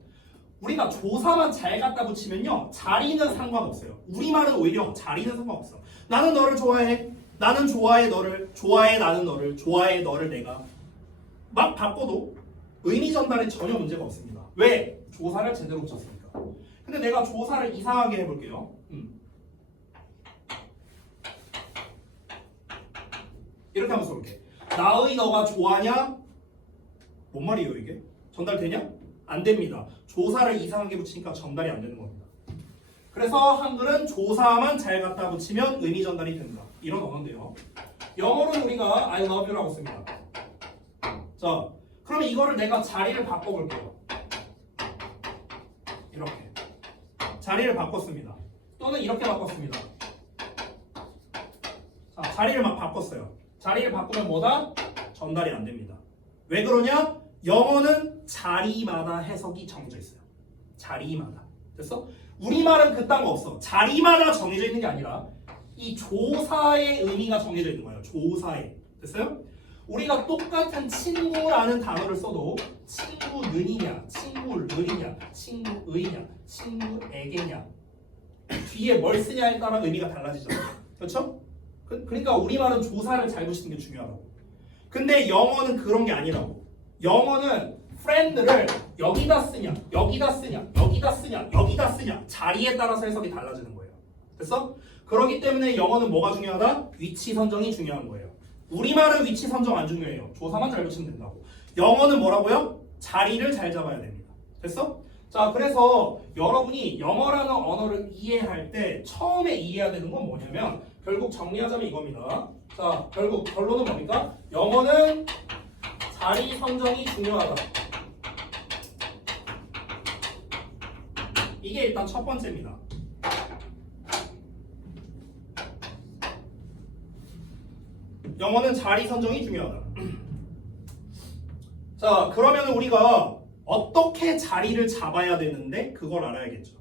우리가 조사만 잘 갖다 붙이면요 자리는 상관없어요. 우리말은 오히려 자리는 상관없어. 나는 너를 좋아해. 나는 좋아해 너를. 좋아해 나는 너를. 좋아해 너를 내가. 막 바꿔도 의미 전달에 전혀 문제가 없습니다. 왜? 조사를 제대로 붙였으니까. 근데 내가 조사를 이상하게 해볼게요. 이렇게 한번 써볼게. 나의 너가 좋아하냐? 뭔 말이에요 이게? 전달되냐? 안 됩니다. 조사를 이상하게 붙이니까 전달이 안 되는 겁니다. 그래서 한글은 조사만 잘 갖다 붙이면 의미 전달이 된다. 이런 언어인데요. 영어로는 우리가 I love you라고 씁니다. 자, 그러면 이거를 내가 자리를 바꿔볼게요. 자리를 바꿨습니다. 또는 이렇게 바꿨습니다. 자, 자리를 막 바꿨어요. 자리를 바꾸면 뭐다? 전달이 안 됩니다. 왜 그러냐? 영어는 자리마다 해석이 정해져 있어요. 자리마다. 됐어? 우리말은 그딴 거 없어. 자리마다 정해져 있는 게 아니라 이 조사의 의미가 정해져 있는 거예요. 조사의. 됐어요? 우리가 똑같은 친구라는 단어를 써도 친구는이냐, 친구를이냐, 친구의냐, 친구에게냐 뒤에 뭘 쓰냐에 따라 의미가 달라지잖아요. 그렇죠? 그러니까 우리말은 조사를 잘 보시는 게 중요하다고. 근데 영어는 그런 게 아니라고. 영어는 friend를 여기다 쓰냐, 여기다 쓰냐, 여기다 쓰냐, 여기다 쓰냐 자리에 따라서 해석이 달라지는 거예요. 됐어? 그렇기 때문에 영어는 뭐가 중요하다? 위치 선정이 중요한 거예요. 우리말은 위치 선정 안 중요해요. 조사만 잘 붙이면 된다고. 영어는 뭐라고요? 자리를 잘 잡아야 됩니다. 됐어? 자, 그래서 여러분이 영어라는 언어를 이해할 때 처음에 이해해야 되는 건 뭐냐면 결국 정리하자면 이겁니다. 자, 결국 결론은 뭡니까? 영어는 자리 선정이 중요하다. 이게 일단 첫 번째입니다. 영어는 자리 선정이 중요하다. 자, 그러면 우리가 어떻게 자리를 잡아야 되는데 그걸 알아야겠죠.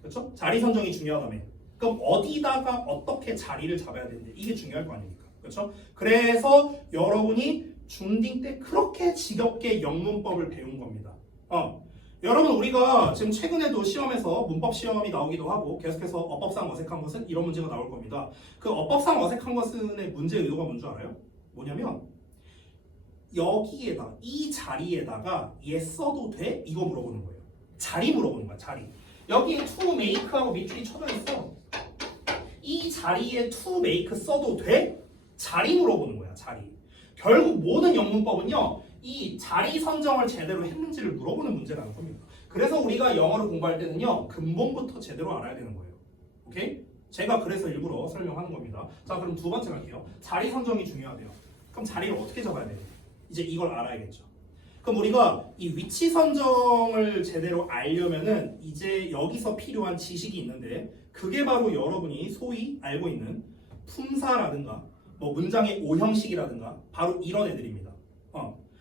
그렇죠? 자리 선정이 중요하다며. 그럼 어디다가 어떻게 자리를 잡아야 되는데 이게 중요할 거 아닙니까? 그렇죠? 그래서 여러분이 중딩 때 그렇게 지겹게 영문법을 배운 겁니다. 여러분 우리가 지금 최근에도 시험에서 문법 시험이 나오기도 하고 계속해서 어법상 어색한 것은 이런 문제가 나올 겁니다. 그 어법상 어색한 것은의 문제 의도가 뭔 줄 알아요? 뭐냐면 여기에다 이 자리에다가 얘 써도 돼? 이거 물어보는 거예요. 자리 물어보는 거야. 자리. 여기에 to make하고 밑줄이 쳐져 있어. 이 자리에 to make 써도 돼? 자리 물어보는 거야. 자리. 결국 모든 영문법은요. 이 자리 선정을 제대로 했는지를 물어보는 문제라는 겁니다. 그래서 우리가 영어를 공부할 때는요. 근본부터 제대로 알아야 되는 거예요. 오케이? 제가 그래서 일부러 설명하는 겁니다. 자, 그럼 두 번째 갈게요. 자리 선정이 중요하대요. 그럼 자리를 어떻게 잡아야 돼요? 이제 이걸 알아야겠죠. 그럼 우리가 이 위치 선정을 제대로 알려면은 이제 여기서 필요한 지식이 있는데 그게 바로 여러분이 소위 알고 있는 품사라든가 뭐 문장의 오형식이라든가 바로 이런 애들입니다.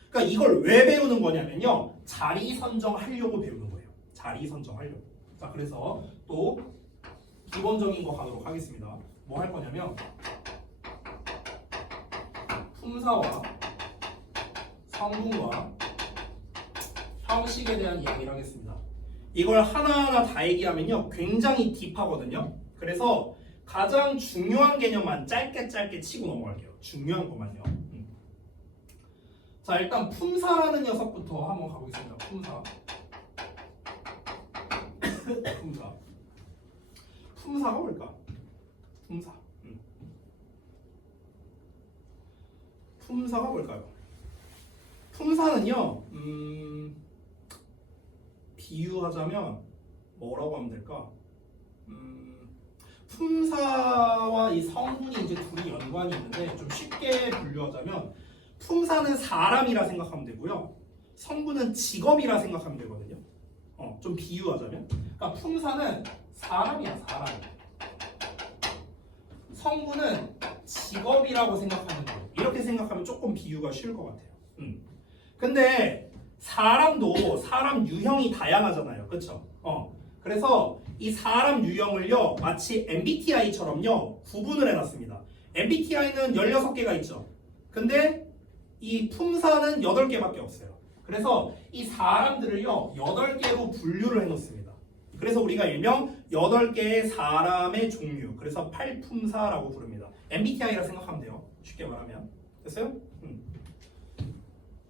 그러니까 이걸 왜 배우는 거냐면요. 자리 선정하려고 배우는 거예요. 자리 선정하려고. 자, 그래서 또 기본적인 거 가도록 하겠습니다. 뭐 할 거냐면 품사와 성분과 형식에 대한 이야기를 하겠습니다. 이걸 하나하나 다 얘기하면요. 굉장히 딥하거든요. 그래서 가장 중요한 개념만 짧게 치고 넘어갈게요. 중요한 것만요. 자, 일단 품사라는 녀석부터 한번 가보겠습니다. 품사. 품사가 뭘까? 품사. 품사가 뭘까요? 품사는요. 비유하자면 뭐라고 하면 될까? 품사와 이 성분이 이제 둘이 연관이 있는데 좀 쉽게 분류하자면 품사는 사람이라 생각하면 되고요. 성분은 직업이라 생각하면 되거든요. 좀 비유하자면. 그러니까 품사는 사람이야, 사람. 성분은 직업이라고 생각하면 돼요. 이렇게 생각하면 조금 비유가 쉬울 것 같아요. 근데 사람도 사람 유형이 다양하잖아요. 그렇죠? 그래서 이 사람 유형을요. 마치 MBTI처럼요. 구분을 해놨습니다. MBTI는 16개가 있죠. 근데 이 품사는 8개밖에 없어요. 그래서 이 사람들을요 8개로 분류를 해놓습니다. 그래서 우리가 일명 8개의 사람의 종류, 그래서 8품사라고 부릅니다. MBTI라 생각하면 돼요. 쉽게 말하면. 됐어요?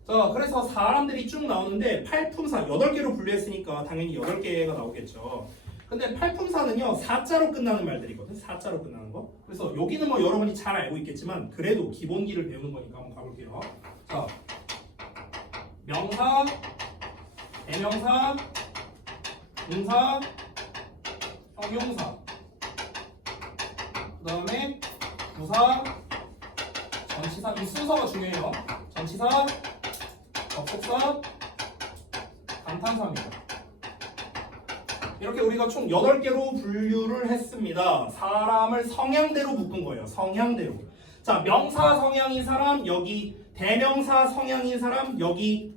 자, 그래서 사람들이 쭉 나오는데 8품사 8개로 분류했으니까 당연히 8개가 나오겠죠. 근데 8품사는요 4자로 끝나는 말들이거든. 4자로 끝나는 거. 그래서 여기는 뭐 여러분이 잘 알고 있겠지만 그래도 기본기를 배우는 거니까 한번 가볼게요. 자, 명사, 대명사, 동사, 형용사, 그 다음에 부사, 전치사. 이 순서가 중요해요. 전치사, 접속사, 감탄사입니다. 이렇게 우리가 총 8개로 분류를 했습니다. 사람을 성향대로 묶은 거예요. 성향대로. 자, 명사 성향인 사람 여기, 대명사 성향인 사람 여기,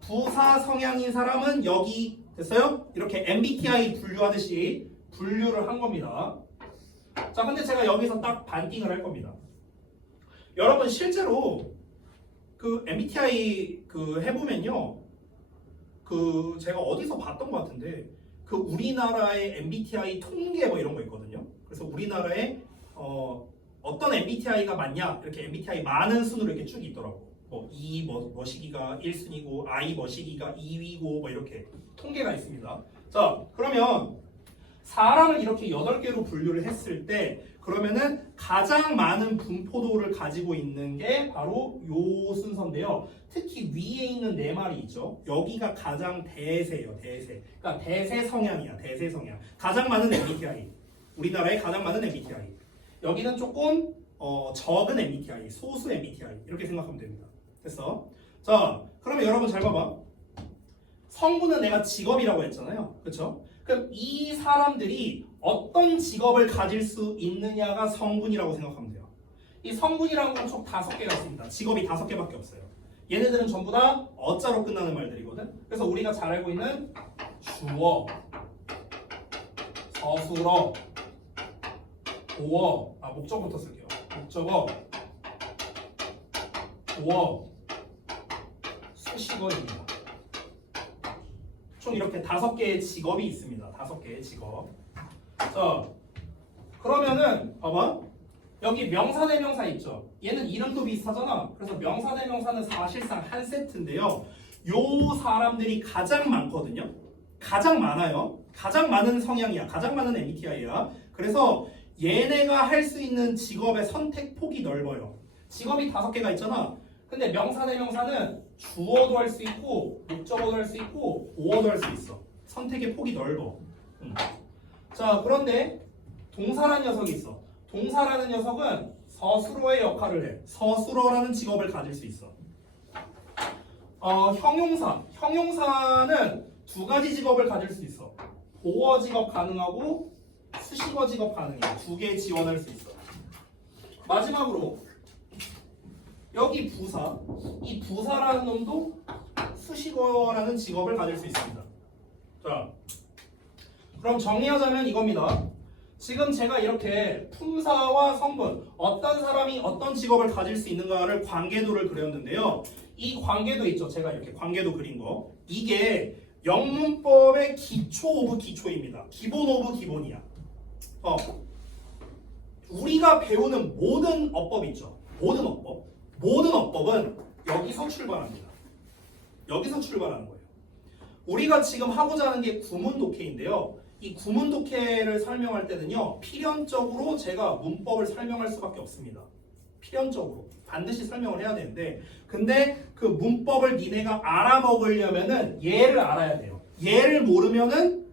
부사 성향인 사람은 여기. 됐어요? 이렇게 MBTI 분류하듯이 분류를 한 겁니다. 자, 근데 제가 여기서 딱 반띵을 할 겁니다. 여러분 실제로 그 MBTI 그 해보면요, 그 제가 어디서 봤던 것 같은데 그 우리나라의 MBTI 통계 뭐 이런 거 있거든요. 그래서 우리나라에 어떤 MBTI가 맞냐 이렇게 MBTI 많은 순으로 이렇게 쭉 있더라고. 뭐 E 머시기가 1순위고 I 머시기가 2위고 뭐 이렇게 통계가 있습니다. 자, 그러면 사람을 이렇게 8개로 분류를 했을 때 그러면은 가장 많은 분포도를 가지고 있는 게 바로 요 순서인데요. 특히 위에 있는 4마리 있죠. 여기가 가장 대세예요. 대세. 그러니까 대세 성향이야. 대세 성향. 가장 많은 MBTI. 우리나라에 가장 많은 MBTI. 여기는 조금 적은 MBTI, 소수 MBTI 이렇게 생각하면 됩니다. 됐어? 자, 그러면 여러분 잘 봐봐. 성분은 내가 직업이라고 했잖아요. 그렇죠? 그럼 이 사람들이 어떤 직업을 가질 수 있느냐가 성분이라고 생각하면 돼요. 이 성분이라는 건 총 5개가 있습니다. 직업이 5개밖에 없어요. 얘네들은 전부 다 어자로 끝나는 말들이거든. 그래서 우리가 잘 알고 있는 주어, 서술어, 보어, 목적부터 쓸게요. 목적어, 보어, 수식어입니다. 총 이렇게 5개의 직업이 있습니다. 5개의 직업. 자, 그러면은 봐봐. 여기 명사대명사 있죠. 얘는 이름도 비슷하잖아. 그래서 명사대명사는 사실상 한 세트인데요. 요 사람들이 가장 많거든요. 가장 많아요. 가장 많은 성향이야. 가장 많은 MBTI야. 그래서 얘네가 할 수 있는 직업의 선택 폭이 넓어요. 직업이 5개가 있잖아. 근데 명사대명사는 주어도 할 수 있고 목적어도 할 수 있고 보어도 할 수 있어. 선택의 폭이 넓어. 자, 그런데 동사라는 녀석이 있어. 동사라는 녀석은 서술어의 역할을 해. 서술어라는 직업을 가질 수 있어. 형용사는 2가지 직업을 가질 수 있어. 보어 직업 가능하고 수식어 직업 가능해. 2개 지원할 수 있어. 마지막으로 여기 부사, 이 부사라는 놈도 수식어라는 직업을 가질 수 있습니다. 자, 그럼 정리하자면 이겁니다. 지금 제가 이렇게 품사와 성분, 어떤 사람이 어떤 직업을 가질 수 있는가를 관계도를 그렸는데요. 이 관계도 있죠. 제가 이렇게 관계도 그린 거. 이게 영문법의 기초 오브 기초입니다. 기본 오브 기본이야. 우리가 배우는 모든 어법 있죠. 모든 어법은 여기서 출발합니다. 여기서 출발하는 거예요. 우리가 지금 하고자 하는 게 구문독해인데요. 이 구문독해를 설명할 때는요, 필연적으로 제가 문법을 설명할 수밖에 없습니다. 필연적으로 반드시 설명을 해야 되는데, 근데 그 문법을 니네가 알아먹으려면은 얘를 알아야 돼요. 얘를 모르면은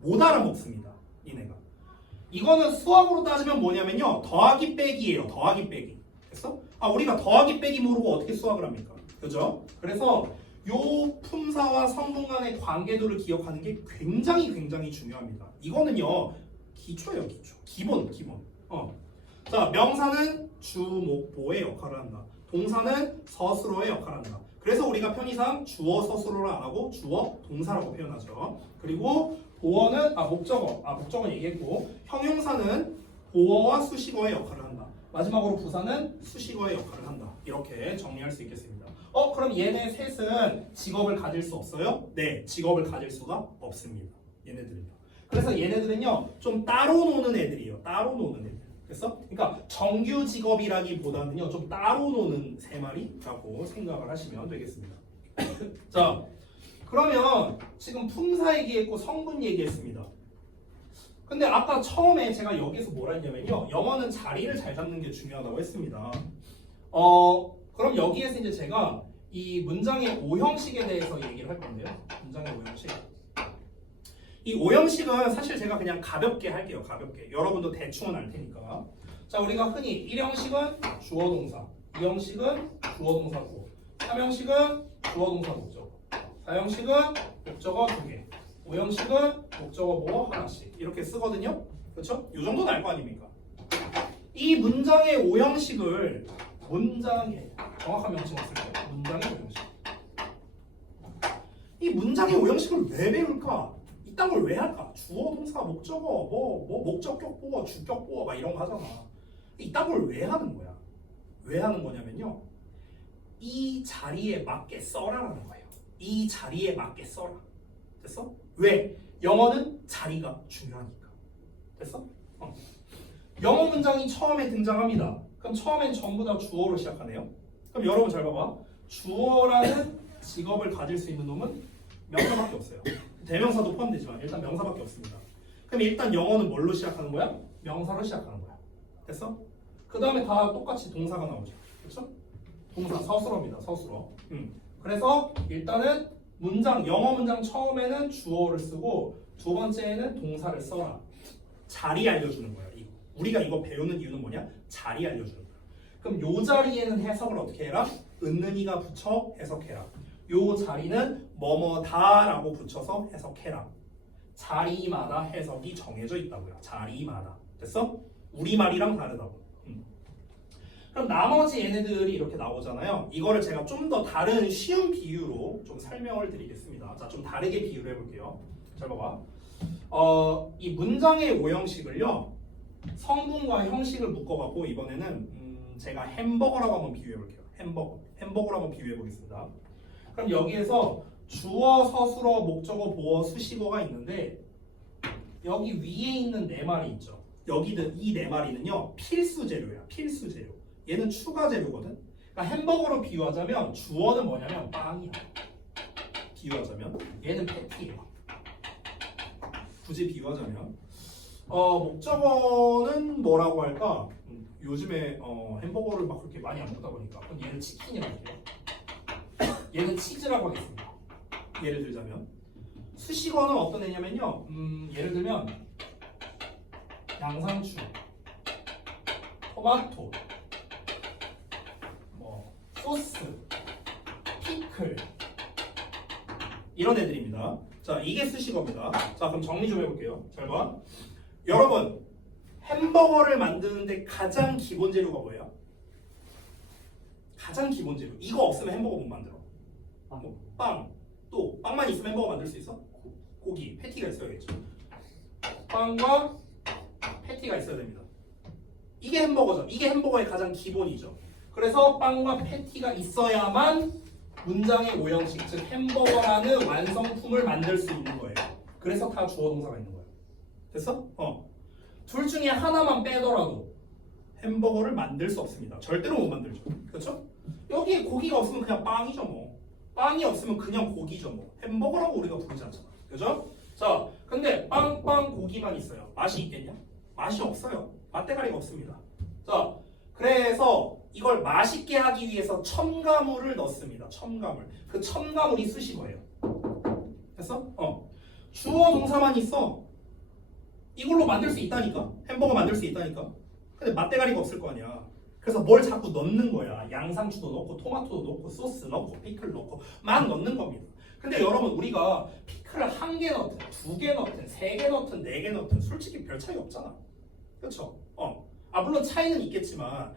못 알아먹습니다. 니네가. 이거는 수학으로 따지면 뭐냐면요, 더하기 빼기예요. 더하기 빼기. 됐어? 우리가 더하기 빼기 모르고 어떻게 수학을 합니까? 그죠? 그래서 요 품사와 성분 간의 관계도를 기억하는 게 굉장히 중요합니다. 이거는요, 기초예요, 기초. 기본. 자, 명사는 주, 목, 보의 역할을 한다. 동사는 서술어의 역할을 한다. 그래서 우리가 편의상 주어, 서술어를 안 하고 주어, 동사라고 표현하죠. 그리고 보어는, 목적어는 얘기했고, 형용사는 보어와 수식어의 역할을 한다. 마지막으로 부사는 수식어의 역할을 한다. 이렇게 정리할 수 있겠습니다. 그럼 얘네 셋은 직업을 가질 수 없어요? 네, 직업을 가질 수가 없습니다. 얘네들은요. 그래서 얘네들은요, 좀 따로 노는 애들이에요. 따로 노는 애들. 됐어? 그러니까 정규 직업이라기보다는요, 좀 따로 노는 3마리라고 생각을 하시면 되겠습니다. 자, 그러면 지금 품사 얘기했고 성분 얘기했습니다. 근데 아까 처음에 제가 여기서 뭐라 했냐면요, 영어는 자리를 잘 잡는 게 중요하다고 했습니다. 그럼 여기에서 이제 제가 이 문장의 오형식에 대해서 얘기를 할 건데요. 문장의 오형식. 이 오형식은 사실 제가 그냥 가볍게 할게요. 가볍게. 여러분도 대충은 알 테니까. 자, 우리가 흔히 1형식은 주어 동사, 2형식은 주어 동사 고, 3형식은 주어 동사 목적어, 4형식은 목적어 2개, 오형식은 목적어 보어 하나씩 이렇게 쓰거든요. 그렇죠? 이 정도는 알 거 아닙니까? 이 문장의 오형식을 문장의 정확한 명칭을 쓸게요. 문장의 오형식. 이 문장의 오형식을 왜 배울까? 이딴 걸 왜 할까? 주어, 동사, 목적어, 뭐 목적격 보어, 주격 보어 막 이런 거 하잖아. 이딴 걸 왜 하는 거야? 왜 하는 거냐면요. 이 자리에 맞게 써라라는 거예요. 이 자리에 맞게 써라. 됐어? 왜? 영어는 자리가 중요하니까. 됐어? 영어 문장이 처음에 등장합니다. 그럼 처음엔 전부 다 주어로 시작하네요. 그럼 여러분 잘 봐봐. 주어라는 직업을 가질 수 있는 놈은 명사밖에 없어요. 대명사도 포함되지만 일단 명사밖에 없습니다. 그럼 일단 영어는 뭘로 시작하는 거야? 명사로 시작하는 거야. 됐어? 그 다음에 다 똑같이 동사가 나오죠. 그렇죠? 동사 서술어입니다. 서술어. 그래서 일단은 문장 영어 문장 처음에는 주어를 쓰고 두 번째에는 동사를 써라. 자리 알려주는 거야. 우리가 이거 배우는 이유는 뭐냐? 자리 알려주는 거야. 그럼 요 자리에는 해석을 어떻게 해라? 은는이가 붙여 해석해라. 요 자리는 뭐뭐다라고 붙여서 해석해라. 자리마다 해석이 정해져 있다고요. 자리마다. 됐어? 우리말이랑 다르다고. 그럼 나머지 얘네들이 이렇게 나오잖아요. 이거를 제가 좀 더 다른 쉬운 비유로 좀 설명을 드리겠습니다. 자, 좀 다르게 비유를 해볼게요. 잘 봐봐. 이 문장의 오형식을요. 성분과 형식을 묶어갖고 이번에는 제가 햄버거라고 한번 비유해볼게요. 햄버거라고 한번 비유해보겠습니다. 그럼 여기에서 주어, 서술어, 목적어, 보어, 수식어가 있는데 여기 위에 있는 네 마리 있죠. 이 네 마리는요. 필수 재료야. 필수 재료. 얘는 추가 재료거든. 그러니까 햄버거로 비유하자면 주어는 뭐냐면 빵이야. 비유하자면 얘는 패티예요. 굳이 비유하자면 목적어는 뭐라고 할까? 요즘에 햄버거를 막 그렇게 많이 안 먹다 보니까 그럼 얘는 치킨이라고 해요. 얘는 치즈라고 하겠습니다. 예를 들자면 수식어는 어떤 애냐면요. 예를 들면 양상추, 토마토, 소스, 피클 이런 애들입니다. 자, 이게 수식어입니다. 자, 그럼 정리 좀 해볼게요. 잘 봐. 여러분, 햄버거를 만드는데 가장 기본 재료가 뭐예요? 가장 기본 재료. 이거 없으면 햄버거 못 만들어. 빵. 또 빵만 있으면 햄버거 만들 수 있어? 고기, 패티가 있어야겠죠. 빵과 패티가 있어야 됩니다. 이게 햄버거죠. 이게 햄버거의 가장 기본이죠. 그래서 빵과 패티가 있어야만 문장의 오형식, 즉 햄버거라는 완성품을 만들 수 있는 거예요. 그래서 다 주어 동사가 있는 거예요. 됐어? 둘 중에 하나만 빼더라도 햄버거를 만들 수 없습니다. 절대로 못 만들죠. 그렇죠? 여기에 고기가 없으면 그냥 빵이죠 뭐. 빵이 없으면 그냥 고기죠 뭐. 햄버거라고 우리가 부르지 않잖아. 그죠? 자, 근데 빵 고기만 있어요. 맛이 있겠냐? 맛이 없어요. 맛대가리가 없습니다. 자, 그래서 이걸 맛있게 하기 위해서 첨가물을 넣습니다. 첨가물. 그 첨가물이 수식어예요. 됐어? 주어 동사만 있어. 이걸로 만들 수 있다니까? 햄버거 만들 수 있다니까? 근데 맛대가리가 없을 거 아니야. 그래서 뭘 자꾸 넣는 거야. 양상추도 넣고 토마토도 넣고 소스 넣고 피클 넣고 막 넣는 겁니다. 근데 여러분 우리가 피클을 1개 넣든 2개 넣든 3개 넣든 4개 넣든 솔직히 별 차이 없잖아. 그렇죠? 물론 차이는 있겠지만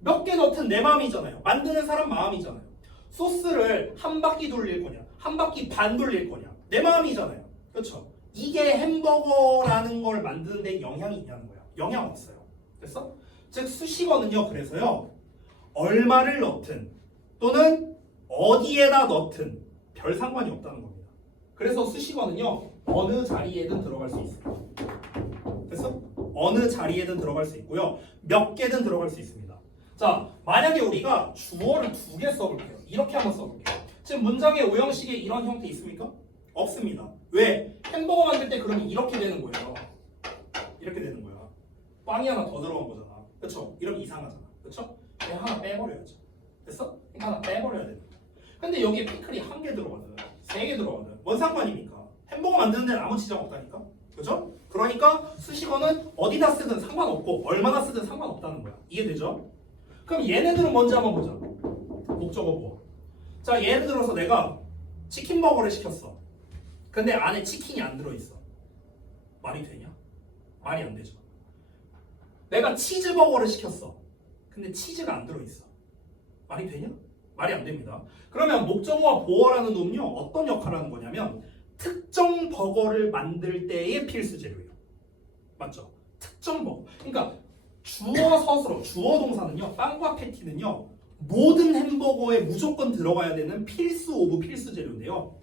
몇 개 넣든 내 마음이잖아요. 만드는 사람 마음이잖아요. 소스를 한 바퀴 돌릴 거냐, 한 바퀴 반 돌릴 거냐, 내 마음이잖아요. 그렇죠? 이게 햄버거라는 걸 만드는 데 영향이 있냐는 거야. 영향 없어요. 됐어? 즉 수식어는요. 그래서요. 얼마를 넣든 또는 어디에다 넣든 별 상관이 없다는 겁니다. 그래서 수식어는요. 어느 자리에든 들어갈 수 있어요. 됐어? 어느 자리에든 들어갈 수 있고요. 몇 개든 들어갈 수 있습니다. 자, 만약에 우리가 주어를 2개 써볼게요. 이렇게 한번 써볼게요. 지금 문장의 오형식에 이런 형태 있습니까? 없습니다. 왜? 햄버거 만들 때 그러면 이렇게 되는 거예요. 이렇게 되는 거야. 빵이 하나 더 들어간 거잖아. 그렇죠? 이러면 이상하잖아. 그렇죠? 그냥 하나 빼버려야죠. 됐어? 하나 빼버려야 돼. 근데 여기에 피클이 1개 들어가든 3개 들어가든 뭔 상관입니까? 햄버거 만드는 데는 아무 지장 없다니까? 그죠? 그러니까 수식어는 어디다 쓰든 상관없고 얼마나 쓰든 상관없다는 거야. 이해되죠? 그럼 얘네들은 먼저 한번 보자. 목적어 보어. 자, 예를 들어서 내가 치킨버거를 시켰어. 근데 안에 치킨이 안 들어있어. 말이 되냐? 말이 안 되죠. 내가 치즈버거를 시켰어. 근데 치즈가 안 들어있어. 말이 되냐? 말이 안 됩니다. 그러면 목적어와 보어라는 놈은요 어떤 역할을 하는 거냐면 특정 버거를 만들 때의 필수 재료예요. 맞죠? 특정 버거. 그러니까 주어 서술어, 주어 동사는요 빵과 패티는요 모든 햄버거에 무조건 들어가야 되는 필수 오브 필수 재료인데요.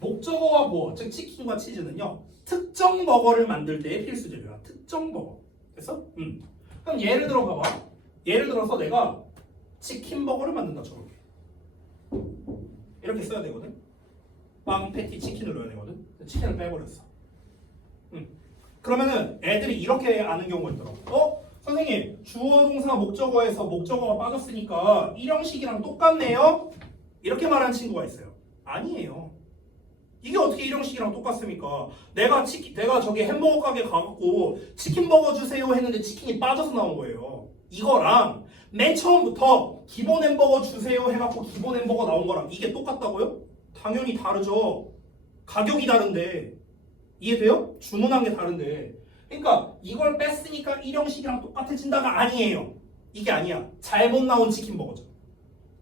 목적어와 보어, 즉 치킨과 치즈는요 특정 버거를 만들 때의 필수 재료야. 특정 버거. 됐어? 그럼 예를 들어 봐봐. 예를 들어서 내가 치킨 버거를 만든다 쳐볼게. 이렇게 써야 되거든. 빵, 패티, 치킨을 넣어야 되거든. 치킨을 빼버렸어. 그러면은 애들이 이렇게 아는 경우가 있더라고. 선생님, 주어 동사 목적어에서 목적어가 빠졌으니까 일형식이랑 똑같네요? 이렇게 말하는 친구가 있어요. 아니에요. 이게 어떻게 일형식이랑 똑같습니까? 내가 저기 햄버거 가게 가갖고 치킨 버거 주세요 했는데 치킨이 빠져서 나온 거예요. 이거랑 맨 처음부터 기본 햄버거 주세요 해갖고 기본 햄버거 나온 거랑 이게 똑같다고요? 당연히 다르죠. 가격이 다른데. 이해돼요? 주문한 게 다른데. 그러니까 이걸 뺐으니까 일형식이랑 똑같아진다가 아니에요. 이게 아니야. 잘못 나온 치킨 버거죠.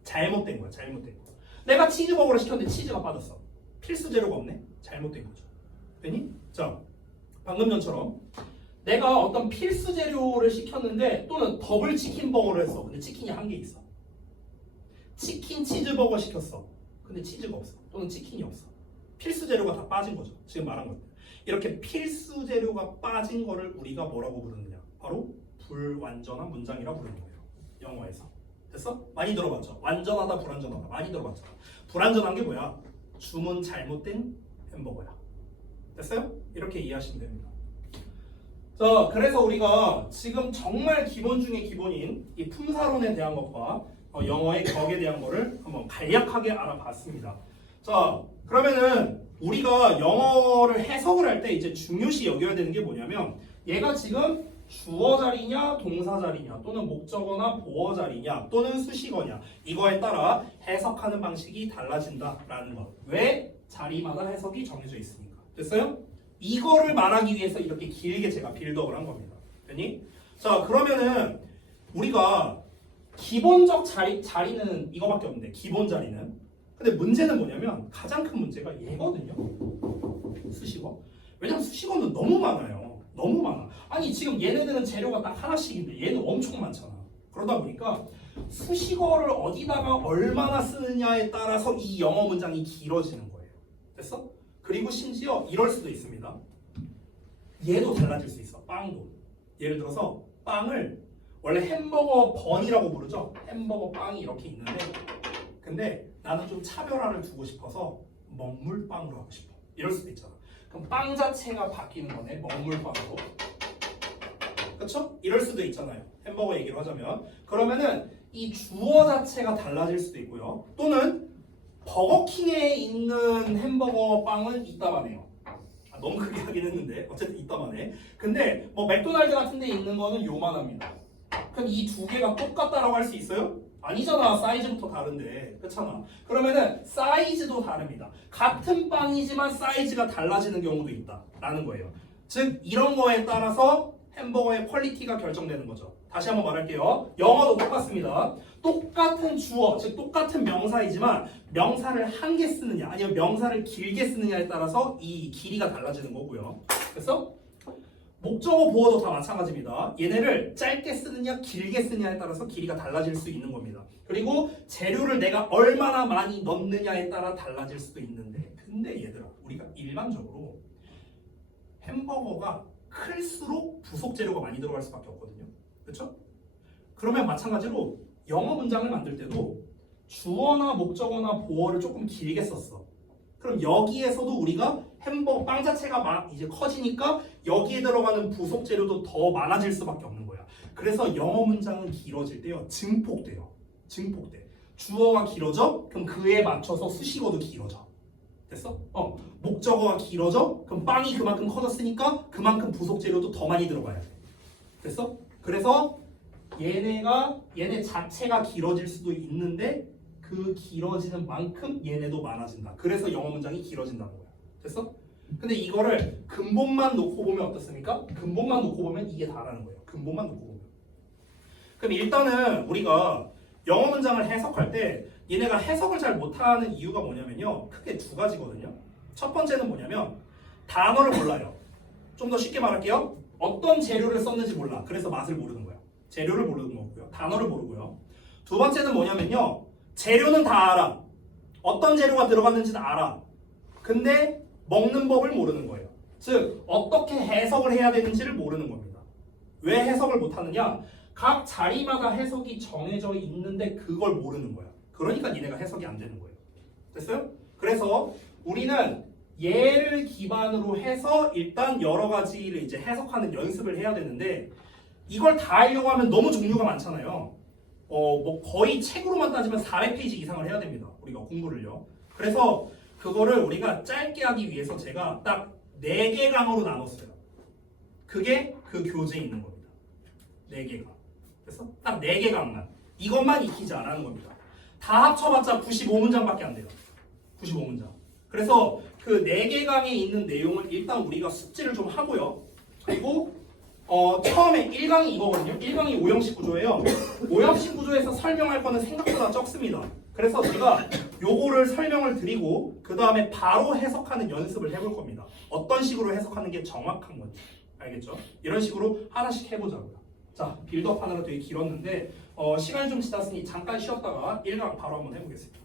잘못된 거야. 잘못된 거. 내가 치즈버거를 시켰는데 치즈가 빠졌어. 필수 재료가 없네? 잘못된 거죠. 됐니? 자, 방금 전처럼 내가 어떤 필수 재료를 시켰는데 또는 더블 치킨 버거를 했어. 근데 치킨이 한 개 있어. 치킨 치즈버거 시켰어. 근데 치즈가 없어. 또는 치킨이 없어. 필수 재료가 다 빠진 거죠. 지금 말한 것들. 이렇게 필수 재료가 빠진 거를 우리가 뭐라고 부르느냐? 바로 불완전한 문장이라고 부르는 거예요. 영어에서. 됐어? 많이 들어봤죠? 완전하다, 불완전하다. 많이 들어봤죠? 불완전한 게 뭐야? 주문 잘못된 햄버거야. 됐어요? 이렇게 이해하시면 됩니다. 자, 그래서 우리가 지금 정말 기본 중에 기본인 이 품사론에 대한 것과 영어의 격에 대한 거를 한번 간략하게 알아봤습니다. 자, 그러면은 우리가 영어를 해석을 할 때 이제 중요시 여겨야 되는 게 뭐냐면 얘가 지금 주어 자리냐 동사 자리냐 또는 목적어나 보어 자리냐 또는 수식어냐 이거에 따라 해석하는 방식이 달라진다라는 것. 왜? 자리마다 해석이 정해져 있으니까. 됐어요? 이거를 말하기 위해서 이렇게 길게 제가 빌드업을 한 겁니다. 됐니? 자, 그러면은 우리가 기본적 자리는 이거밖에 없는데 기본 자리는. 근데 문제는 뭐냐면 가장 큰 문제가 얘거든요. 수식어. 왜냐면 수식어는 너무 많아요. 너무 많아. 아니 지금 얘네들은 재료가 딱 하나씩인데 얘는 엄청 많잖아. 그러다 보니까 수식어를 어디다가 얼마나 쓰느냐에 따라서 이 영어 문장이 길어지는 거예요. 됐어? 그리고 심지어 이럴 수도 있습니다. 얘도 달라질 수 있어. 빵도. 예를 들어서 빵을 원래 햄버거 번이라고 부르죠. 햄버거 빵이 이렇게 있는데 근데 나는 좀 차별화를 두고 싶어서 먹물빵으로 하고 싶어. 이럴 수도 있잖아. 그럼 빵 자체가 바뀌는 거네. 먹물빵으로. 그렇죠? 이럴 수도 있잖아요. 햄버거 얘기를 하자면. 그러면은 이 주어 자체가 달라질 수도 있고요. 또는 버거킹에 있는 햄버거 빵은 이따만해요. 너무 크게 하긴 했는데 어쨌든 이따만해. 근데 뭐 맥도날드 같은 데 있는 거는 요만합니다. 그럼 이 두 개가 똑같다라고 할 수 있어요? 아니잖아. 사이즈부터 다른데. 그렇잖아. 그러면은 사이즈도 다릅니다. 같은 빵이지만 사이즈가 달라지는 경우도 있다라는 거예요. 즉 이런 거에 따라서 햄버거의 퀄리티가 결정되는 거죠. 다시 한번 말할게요. 영어도 똑같습니다. 똑같은 주어, 즉 똑같은 명사이지만 명사를 한 개 쓰느냐 아니면 명사를 길게 쓰느냐에 따라서 이 길이가 달라지는 거고요. 그래서 목적어 보어도 다 마찬가지입니다. 얘네를 짧게 쓰느냐 길게 쓰느냐에 따라서 길이가 달라질 수 있는 겁니다. 그리고 재료를 내가 얼마나 많이 넣느냐에 따라 달라질 수도 있는데 근데 얘들아 우리가 일반적으로 햄버거가 클수록 부속 재료가 많이 들어갈 수밖에 없거든요. 그렇죠? 그러면 마찬가지로 영어 문장을 만들 때도 주어나 목적어나 보어를 조금 길게 썼어. 그럼 여기에서도 우리가 햄버거 빵 자체가 막 이제 커지니까 여기에 들어가는 부속 재료도 더 많아질 수밖에 없는 거야. 그래서 영어 문장은 길어질 때요 증폭돼요. 증폭돼. 주어가 길어져? 그럼 그에 맞춰서 수식어도 길어져. 됐어? 목적어가 길어져? 그럼 빵이 그만큼 커졌으니까 그만큼 부속 재료도 더 많이 들어가야 돼. 됐어? 그래서 얘네 자체가 길어질 수도 있는데 그 길어지는 만큼 얘네도 많아진다. 그래서 영어 문장이 길어진다는 거야. 됐어? 근데 이거를 근본만 놓고 보면 어떻습니까? 근본만 놓고 보면 이게 다라는 거예요. 근본만 놓고 보면. 그럼 일단은 우리가 영어 문장을 해석할 때 얘네가 해석을 잘 못하는 이유가 뭐냐면요. 크게 두 가지거든요. 첫 번째는 뭐냐면 단어를 몰라요. 좀 더 쉽게 말할게요. 어떤 재료를 썼는지 몰라. 그래서 맛을 모르는 거야. 재료를 모르는 거고요. 단어를 모르고요. 두 번째는 뭐냐면요. 재료는 다 알아. 어떤 재료가 들어갔는지는 알아. 근데 먹는 법을 모르는 거예요. 즉 어떻게 해석을 해야 되는지를 모르는 겁니다. 왜 해석을 못하느냐? 각 자리마다 해석이 정해져 있는데 그걸 모르는 거야. 그러니까 니네가 해석이 안 되는 거예요. 됐어요? 그래서 우리는 얘를 기반으로 해서 일단 여러 가지를 이제 해석하는 연습을 해야 되는데 이걸 다 하려고 하면 너무 종류가 많잖아요. 뭐 거의 책으로만 따지면 400페이지 이상을 해야 됩니다. 우리가 공부를요. 그래서 그거를 우리가 짧게 하기 위해서 제가 딱 4개 강으로 나눴어요. 그게 그 교재에 있는 겁니다. 4개가. 그래서 딱 4개 강만. 이것만 익히지 않는 겁니다. 다 합쳐봤자 95문장밖에 안 돼요. 95문장. 그래서 그 4개 강에 있는 내용을 일단 우리가 숙지를 좀 하고요. 그리고 처음에 1강이 이거거든요. 1강이 5형식 구조예요. 5형식 구조에서 설명할 거는 생각보다 적습니다. 그래서 제가 요거를 설명을 드리고 그 다음에 바로 해석하는 연습을 해볼 겁니다. 어떤 식으로 해석하는 게 정확한 건지. 알겠죠? 이런 식으로 하나씩 해보자고요. 자, 빌드업 하느라 되게 길었는데 시간이 좀 지났으니 잠깐 쉬었다가 1강 바로 한번 해보겠습니다.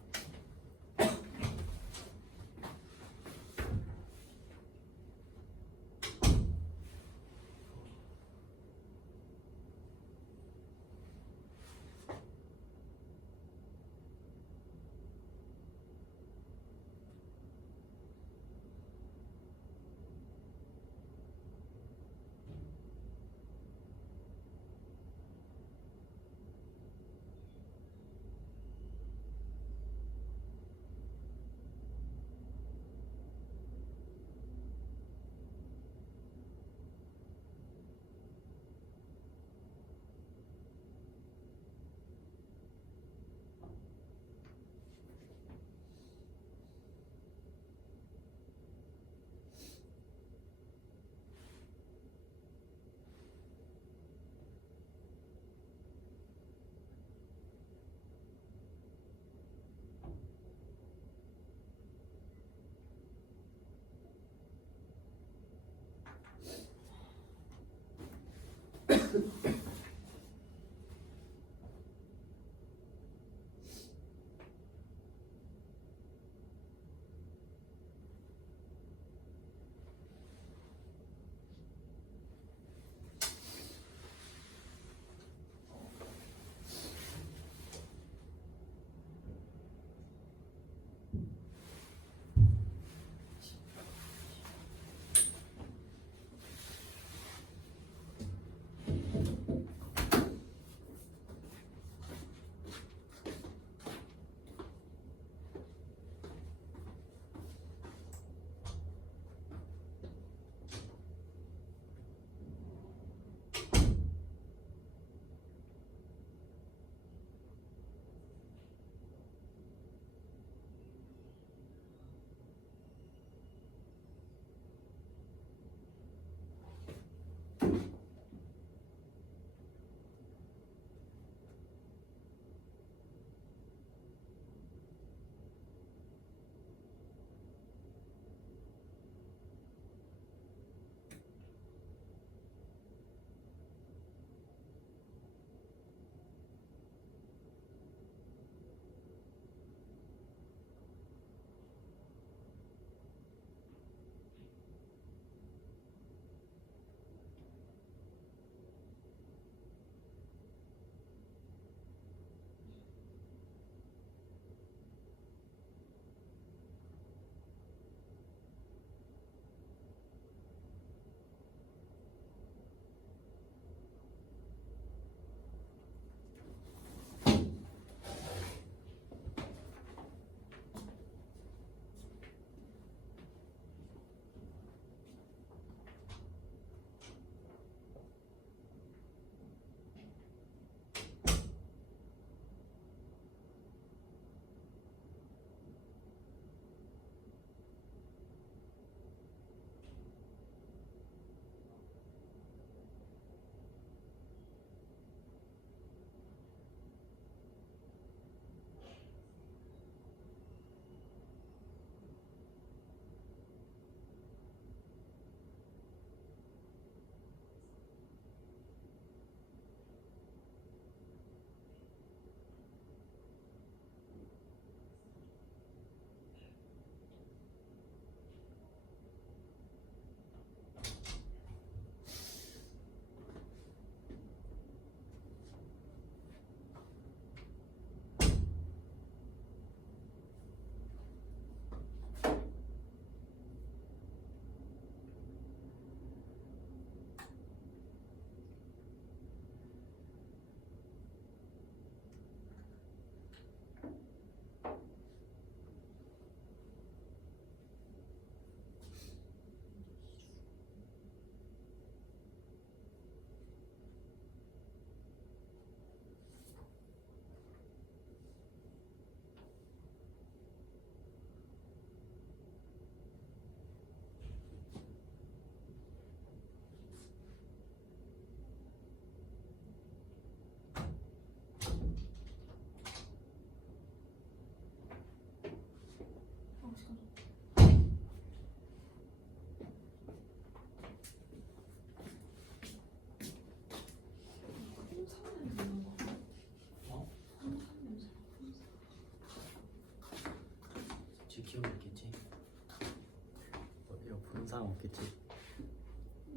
사람 없겠지.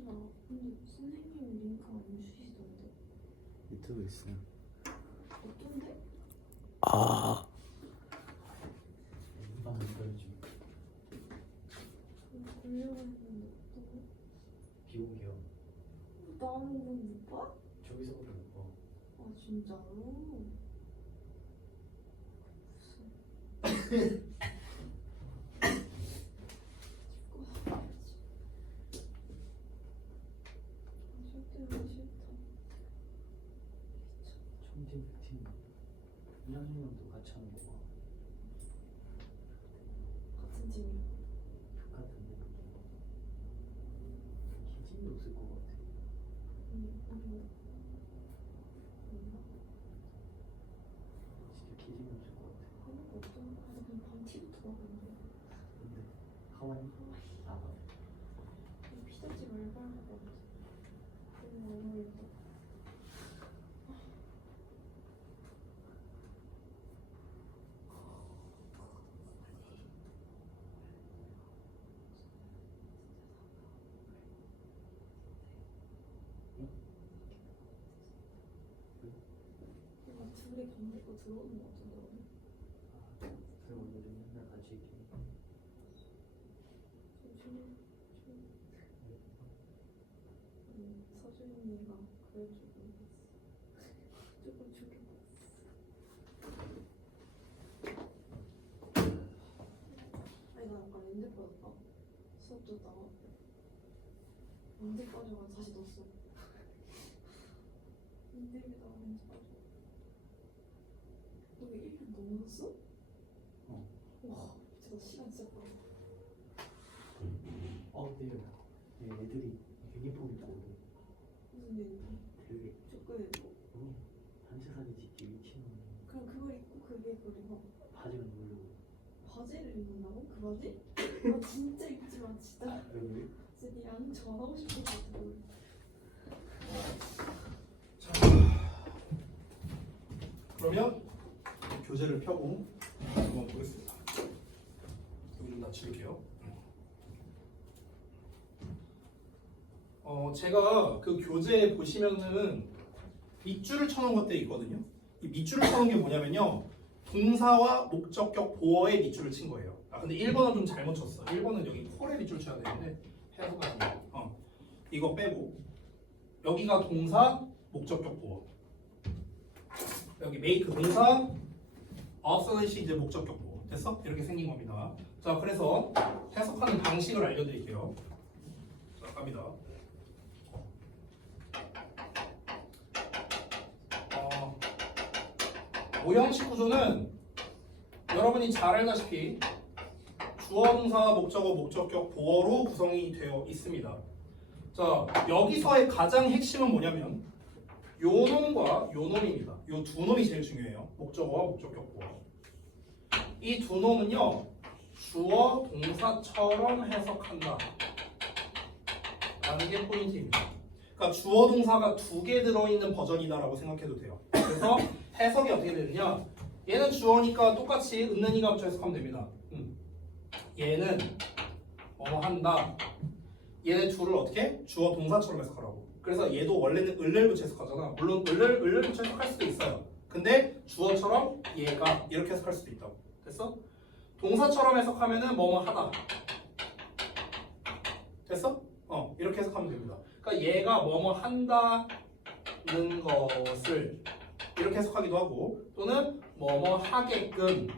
나 근데 선생님 링크 안 주시던데. 유튜브 있어요. 어떤데? 아. 이방 보여줘. 걸려가지고 어떡해? 비오게요. 나는 못 봐? 저기서부터 못 봐. 아 진짜로? 청팀 팀. 1학년도 같이 하는 거. 같은 팀이야. 같은데. 기진도 없을 것 같아. 아니 진짜 기진이 없을 것 같아. 아무것도 없잖아. 아니 그냥 반티부터 나가는데. 근데 하와이 나가. 피자집 알바하고 너무 어려운데. 뭔가 둘이 밥 먹고 들어오는 것 같은데 오늘? 그래 오늘은 맨날 같이 있긴 해. 서준이가 그래주고 조금 충격받았어. 아니 나 아까 렌즈 빠졌다. 수업 듣다가 렌즈 빠져가지고 다시 넣었어. 렌즈에다가 렌즈 빠져. 너 왜 1분 넘었어? 어. 와 진짜 시간 진짜 빠르다. 근데 애들이 유니폼 입고 무슨 일이야? 되게 조금 입고 단체 사진 찍기 미친놈. 그럼 그걸 입고 그 위에 그걸 입어. 바지는 모르고. 바지를 입는다고? 그 바지? 나 진짜 입지 마 진짜. 왜? 진짜 네 양은 전하고 싶을 것 같아. 그러면 교재를 펴고 한번 보겠습니다. 여기 좀 닫힐게요. 제가 그 교재에 보시면은 밑줄을 쳐놓은 것들이 있거든요. 이 밑줄을 쳐놓은 게 뭐냐면요. 동사와 목적격 보어의 밑줄을 친 거예요. 근데 1번은 좀 잘못 쳤어. 1번은 여기 콜에 밑줄 쳐야 되는데 해석가 아니에요. 이거 빼고 여기가 동사, 목적격 보어. 여기 make 동사, 없어는시 이제 목적격 보어. 됐어? 이렇게 생긴 겁니다. 자, 그래서 해석하는 방식을 알려드릴게요. 자, 갑니다. 모형식 구조는 여러분이 잘 알다시피 주어, 동사, 목적어, 목적격, 보어로 구성이 되어 있습니다. 자, 여기서의 가장 핵심은 뭐냐면 요 놈과 요 놈입니다. 요 두 놈이 제일 중요해요. 목적어와 목적격, 보어. 이 두 놈은요, 주어, 동사처럼 해석한다 라는 게 포인트입니다. 그러니까 주어, 동사가 두 개 들어있는 버전이다라고 생각해도 돼요. 그래서 해석이 어떻게 되느냐, 얘는 주어니까 똑같이 은는이가 붙여 해석하면 됩니다. 얘는 한다. 얘네 둘을 어떻게? 주어 동사처럼 해석하라고. 그래서 얘도 원래는 을을 붙여 해석하잖아. 물론 을을 붙여 해석할 수도 있어요. 근데 주어처럼 얘가 이렇게 해석할 수도 있다고. 됐어? 동사처럼 해석하면은 뭐뭐 하다. 됐어? 이렇게 해석하면 됩니다. 그러니까 얘가 뭐뭐 한다는 것을 이렇게 해석하기도 하고, 또는 뭐뭐 하게끔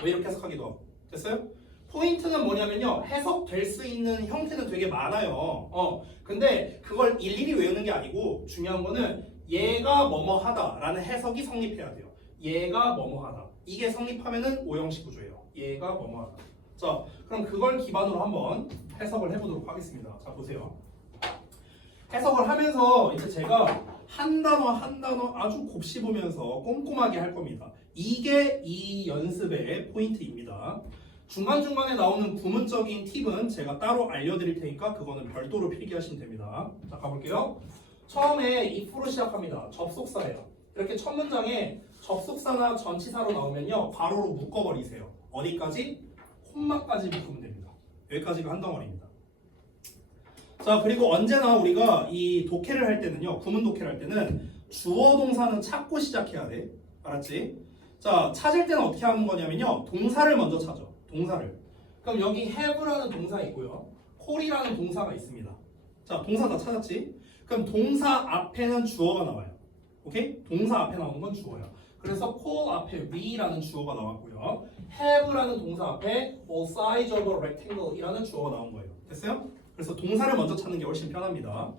뭐 이렇게 해석하기도 하고. 됐어요? 포인트는 뭐냐면요, 해석될 수 있는 형태는 되게 많아요. 근데 그걸 일일이 외우는 게 아니고 중요한 거는 얘가 뭐뭐 하다 라는 해석이 성립해야 돼요. 얘가 뭐뭐 하다, 이게 성립하면은 오형식 구조예요. 얘가 뭐뭐 하다. 자, 그럼 그걸 기반으로 한번 해석을 해보도록 하겠습니다. 자, 보세요. 해석을 하면서 이제 제가 한 단어 아주 곱씹으면서 꼼꼼하게 할 겁니다. 이게 이 연습의 포인트입니다. 중간중간에 나오는 구문적인 팁은 제가 따로 알려드릴 테니까 그거는 별도로 필기하시면 됩니다. 자, 가볼게요. 처음에 if로 시작합니다. 접속사예요. 이렇게 첫 문장에 접속사나 전치사로 나오면요, 괄호로 묶어버리세요. 어디까지? 콤마까지 묶으면 됩니다. 여기까지가 한 덩어리입니다. 자, 그리고 언제나 우리가 이 독해를 할 때는요, 구문 독해를 할 때는 주어 동사는 찾고 시작해야 돼. 알았지? 자, 찾을 때는 어떻게 하는 거냐면요, 동사를 먼저 찾아. 동사를. 그럼 여기 have라는 동사 있고요, call이라는 동사가 있습니다. 자, 동사 다 찾았지? 그럼 동사 앞에는 주어가 나와요. 오케이? 동사 앞에 나오는 건 주어야. 그래서 call 앞에 we라는 주어가 나왔고요, have라는 동사 앞에 a size of a rectangle이라는 주어가 나온 거예요. 됐어요? 그래서 동사를 먼저 찾는 게 훨씬 편합니다.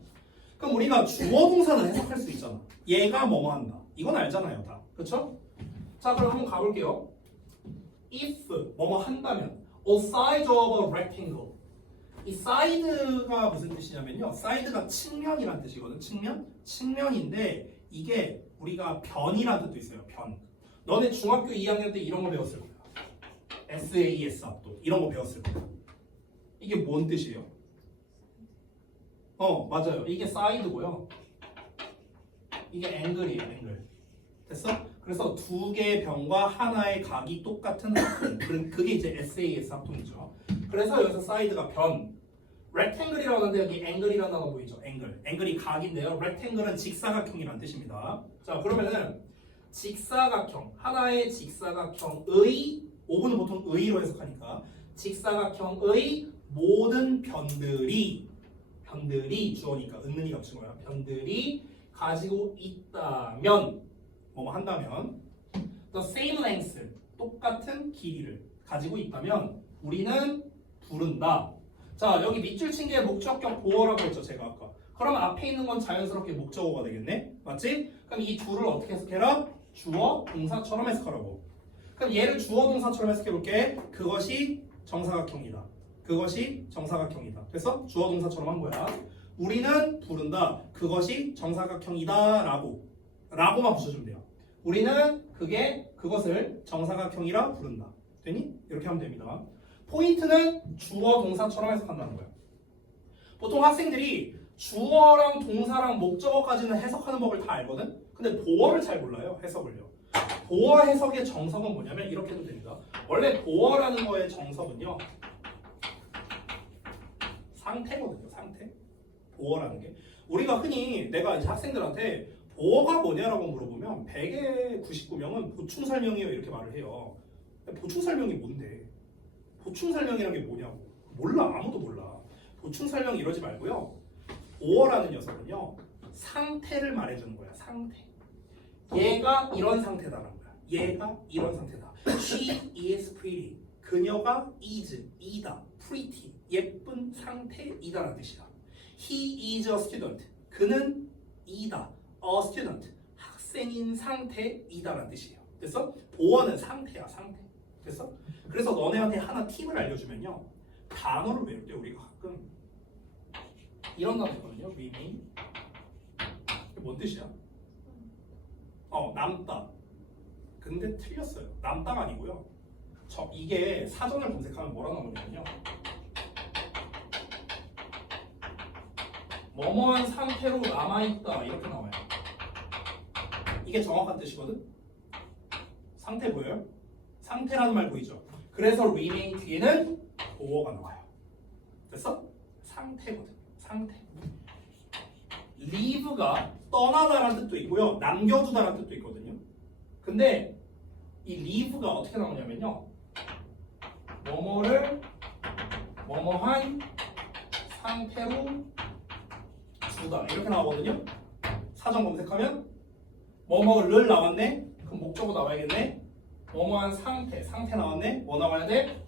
그럼 우리가 주어 동사는 해석할 수 있잖아. 얘가 뭐뭐 한다. 이건 알잖아요, 다. 그렇죠? 자, 그럼 한번 가볼게요. if 뭐뭐 한다면 a side of a rectangle. 이 side가 무슨 뜻이냐면요, side가 측면이란 뜻이거든. 측면인데 이게 우리가 변이라는 뜻도 있어요. 변. 너네 중학교 2학년 때 이런 거 배웠을 거야. SAS 합도 이런 거 배웠을 거야. 이게 뭔 뜻이에요? 맞아요. 이게 사이드고요, 이게 앵글이에요. 앵글. 됐어? 그래서 두 개의 변과 하나의 각이 똑같은 합동. 그게 이제 SAS 합동이죠. 그래서 여기서 사이드가 변. rectangle이라고 하는데 여기 앵글이라는 단어 보이죠? 앵글이 각인데요. rectangle은 직사각형이라는 뜻입니다. 자, 그러면은 직사각형, 하나의 직사각형의, 5분은 보통 의로 해석하니까 직사각형의 모든 변들이 주어니까 은는이 겹친 거야. 변들이 가지고 있다면, 뭐뭐 한다면, the same length, 똑같은 길이를 가지고 있다면 우리는 부른다. 자, 여기 밑줄 친 게 목적격 보어라고 했죠, 제가 아까. 그럼 앞에 있는 건 자연스럽게 목적어가 되겠네? 맞지? 그럼 이 둘을 어떻게 해석해라? 주어, 동사처럼 해석하라고. 그럼 얘를 주어, 동사처럼 해석해 볼게. 그것이 정사각형이다. 그것이 정사각형이다. 그래서 주어, 동사처럼 한 거야. 우리는 부른다. 그것이 정사각형이다. 라고만 붙여주면 돼요. 우리는 그것을 정사각형이라 부른다. 되니? 이렇게 하면 됩니다. 포인트는 주어, 동사처럼 해석한다는 거예요. 보통 학생들이 주어랑 동사랑 목적어까지는 해석하는 법을 다 알거든? 근데 보어를 잘 몰라요, 해석을요. 보어 해석의 정석은 뭐냐면 이렇게 해도 됩니다. 원래 보어라는 거의 정석은요, 상태거든요, 상태. 보어라는 게. 우리가 흔히 내가 이제 학생들한테 보어가 뭐냐라고 물어보면 100에 99명은 보충 설명이에요 이렇게 말을 해요. 보충 설명이 뭔데? 보충 설명이란 게 뭐냐고. 몰라, 아무도 몰라. 보충 설명 이러지 말고요. 보어라는 녀석은요, 상태를 말해주는 거야. 상태. 얘가 이런 상태다라는 거야. 얘가 이런 상태다. She is pretty. 그녀가 이다. pretty. 예쁜 상태이다라는 뜻이야. He is a student. 그는 이다. a student. 학생인 상태이다라는 뜻이에요. 됐어? 보어는 상태야, 상태. 됐어? 그래서 너네한테 하나 팁을 알려주면요, 단어를 외울 때 우리가 가끔 이런 단어 있거든요. remain. 이게 뭔 뜻이야? 남다. 근데 틀렸어요. 남다가 아니고요. 이게 사전을 검색하면 뭐라 나오냐면요, 뭐뭐한 상태로 남아있다 이렇게 나와요. 이게 정확한 뜻이거든. 상태 보여요? 상태라는 말 보이죠? 그래서 remain 뒤에는 보어가 나와요. 됐어? 상태거든. 상태. leave가 떠나다라는 뜻도 있고요, 남겨두다라는 뜻도 있거든요. 근데 이 leave가 어떻게 나오냐면요, 뭐뭐를 뭐뭐한 상태로 두다 이렇게 나오거든요. 사전 검색하면 뭐뭐를 나왔네? 그럼 목적어 나와야겠네? 뭐뭐한 상태 나왔네? 뭐 나와야 돼?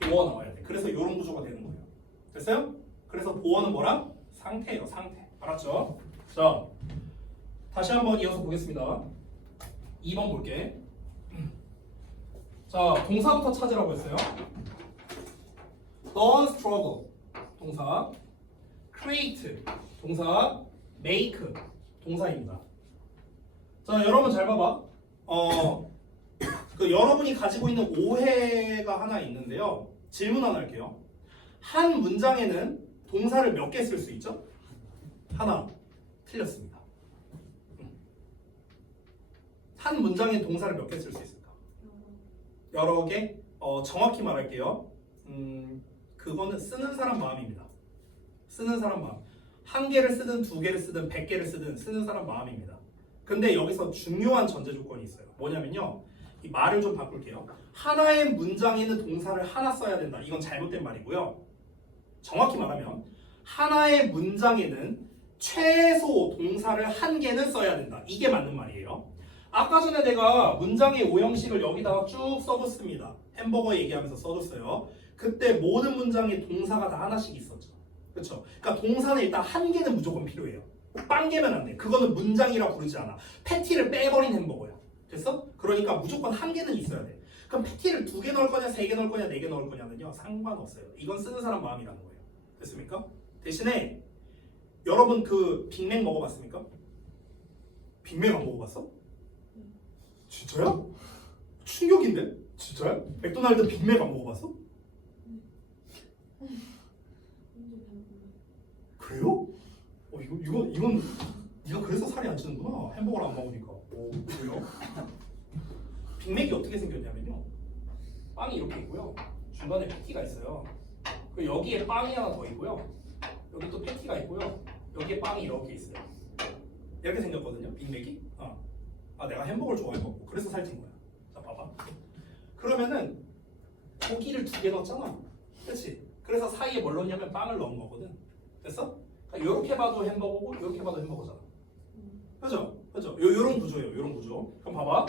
보어 나와야 돼. 그래서 이런 구조가 되는 거예요. 됐어요? 그래서 보어는 뭐라? 상태예요, 상태. 알았죠? 자, 다시 한번 이어서 보겠습니다. 2번 볼게. 자, 동사부터 찾으라고 했어요. Don't struggle. 동사. create. 동사. make. 동사입니다. 자, 여러분 잘 봐봐. 여러분이 가지고 있는 오해가 하나 있는데요. 질문 하나 할게요. 한 문장에는 동사를 몇 개 쓸 수 있죠? 하나. 틀렸습니다. 한 문장에 동사를 몇 개 쓸 수 있을까? 여러 개? 정확히 말할게요. 그거는 쓰는 사람 마음입니다. 쓰는 사람 마음. 한 개를 쓰든 두 개를 쓰든 100개를 쓰든 쓰는 사람 마음입니다. 근데 여기서 중요한 전제 조건이 있어요. 뭐냐면요. 이 말을 좀 바꿀게요. 하나의 문장에는 동사를 하나 써야 된다. 이건 잘못된 말이고요. 정확히 말하면 하나의 문장에는 최소 동사를 한 개는 써야 된다. 이게 맞는 말이에요. 아까 전에 내가 문장의 오형식을 여기다가 쭉 써줬습니다. 햄버거 얘기하면서 써줬어요. 그때 모든 문장에 동사가 다 하나씩 있었죠. 그렇죠? 그러니까 동사는 일단 한 개는 무조건 필요해요. 빵 개면 안 돼. 그거는 문장이라 부르지 않아. 패티를 빼버린 햄버거야. 됐어? 그러니까 무조건 한 개는 있어야 돼. 그럼 패티를 2개 넣을 거냐, 3개 넣을 거냐, 4개 넣을 거냐는요 상관없어요. 이건 쓰는 사람 마음이라는 거예요. 됐습니까? 대신에 여러분 그 빅맥 먹어봤습니까? 빅맥 안 먹어봤어? 진짜야? 충격인데? 진짜야? 맥도날드 빅맥 안 먹어봤어? 그래요? 이건 네가 그래서 살이 안 찌는구나. 햄버거를 안 먹으니까. 오, 그래요? 빅맥이 어떻게 생겼냐면요. 빵이 이렇게 있고요. 중간에 패티가 있어요. 그리고 여기에 빵이 하나 더 있고요. 여기 또 패티가 있고요. 여기에 빵이 이렇게 있어요. 이렇게 생겼거든요. 빅맥이. 내가 햄버거를 좋아해갖고 그래서 살찐 거야. 자, 봐봐. 그러면은 고기를 2개 넣었잖아. 그렇지? 그래서 사이에 뭘 넣냐면 빵을 넣은 거거든. 됐어? 그러니까 이렇게 봐도 햄버거고 이렇게 봐도 햄버거잖아. 그죠? 그죠? 요런 구조예요. 요런 구조. 그럼 봐봐.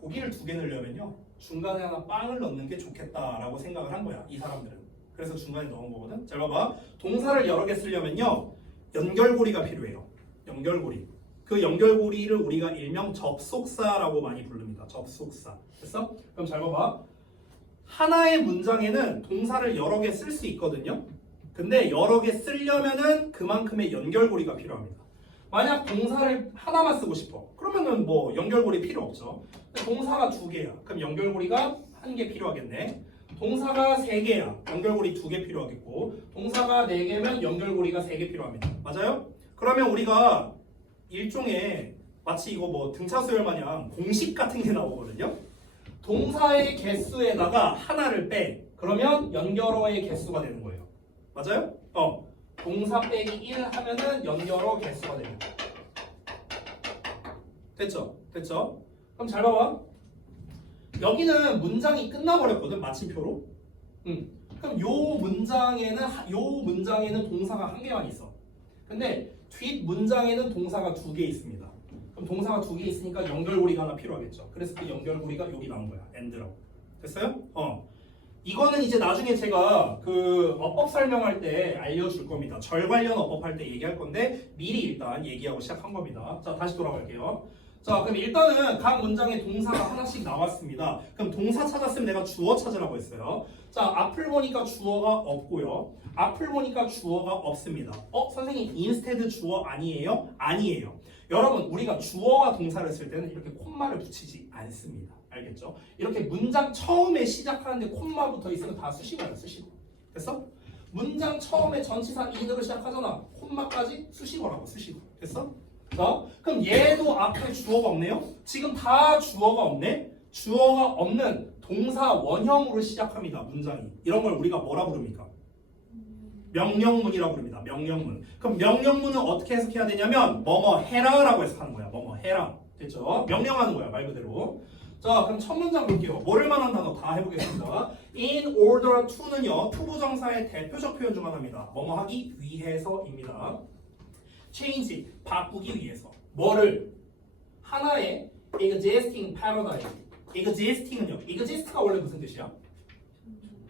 고기를 2개 넣으려면요. 중간에 하나 빵을 넣는 게 좋겠다라고 생각을 한 거야. 이 사람들은. 그래서 중간에 넣은 거거든. 잘 봐봐. 동사를 여러 개 쓰려면요. 연결고리가 필요해요. 연결고리. 그 연결고리를 우리가 일명 접속사라고 많이 부릅니다. 접속사. 됐어? 그럼 잘 봐봐. 하나의 문장에는 동사를 여러 개 쓸 수 있거든요. 근데 여러 개 쓰려면은 그만큼의 연결고리가 필요합니다. 만약 동사를 하나만 쓰고 싶어. 그러면은 뭐 연결고리 필요 없죠. 동사가 2개야. 그럼 연결고리가 1개 필요하겠네. 동사가 3개야. 연결고리 2개 필요하겠고. 동사가 4개면 연결고리가 3개 필요합니다. 맞아요? 그러면 우리가 일종의 마치 이거 뭐 등차수열 마냥 공식 같은 게 나오거든요. 동사의 개수에다가 하나를 빼. 그러면 연결어의 개수가 되는 거예요. 맞아요? 동사 빼기 1 하면은 연결어 개수가 됩니다. 됐죠? 됐죠? 그럼 잘 봐봐. 여기는 문장이 끝나버렸거든, 마침표로. 그럼 요 문장에는 동사가 1개만 있어. 근데 뒷 문장에는 동사가 2개 있습니다. 그럼 동사가 2개 있으니까 연결고리가 하나 필요하겠죠. 그래서 그 연결고리가 여기 나온 거야. and라고. 됐어요? 이거는 이제 나중에 제가 그 어법 설명할 때 알려줄 겁니다. 절 관련 어법 할 때 얘기할 건데 미리 일단 얘기하고 시작한 겁니다. 자, 다시 돌아갈게요. 자, 그럼 일단은 각 문장에 동사가 하나씩 나왔습니다. 그럼 동사 찾았으면 내가 주어 찾으라고 했어요. 자, 앞을 보니까 주어가 없고요. 앞을 보니까 주어가 없습니다. 선생님 instead 주어 아니에요? 아니에요. 여러분, 우리가 주어와 동사를 쓸 때는 이렇게 콤마를 붙이지 않습니다. 알겠죠? 이렇게 문장 처음에 시작하는데 콤마 붙어 있으면 다 수식어야, 수식어. 됐어? 문장 처음에 전치사 in으로 시작하잖아. 콤마까지 수식어라고, 수식어. 됐어? 자, 그럼 얘도 앞에 주어가 없네요? 지금 다 주어가 없네? 주어가 없는 동사 원형으로 시작합니다, 문장이. 이런 걸 우리가 뭐라 부릅니까? 명령문이라고 부릅니다. 명령문. 그럼 명령문은 어떻게 해석해야 되냐면 뭐뭐 해라라고 해석하는 거야. 뭐뭐 해라. 됐죠? 명령하는 거야, 말 그대로. 자, 그럼 첫 문장 볼게요. 모를 만한 단어 다 해보겠습니다. In order to는요, 투부정사의 대표적 표현 중 하나입니다. 뭐뭐 하기 위해서입니다. change, 바꾸기 위해서. 뭐를? 하나의 existing paradigm. existing은요, exist가 원래 무슨 뜻이야?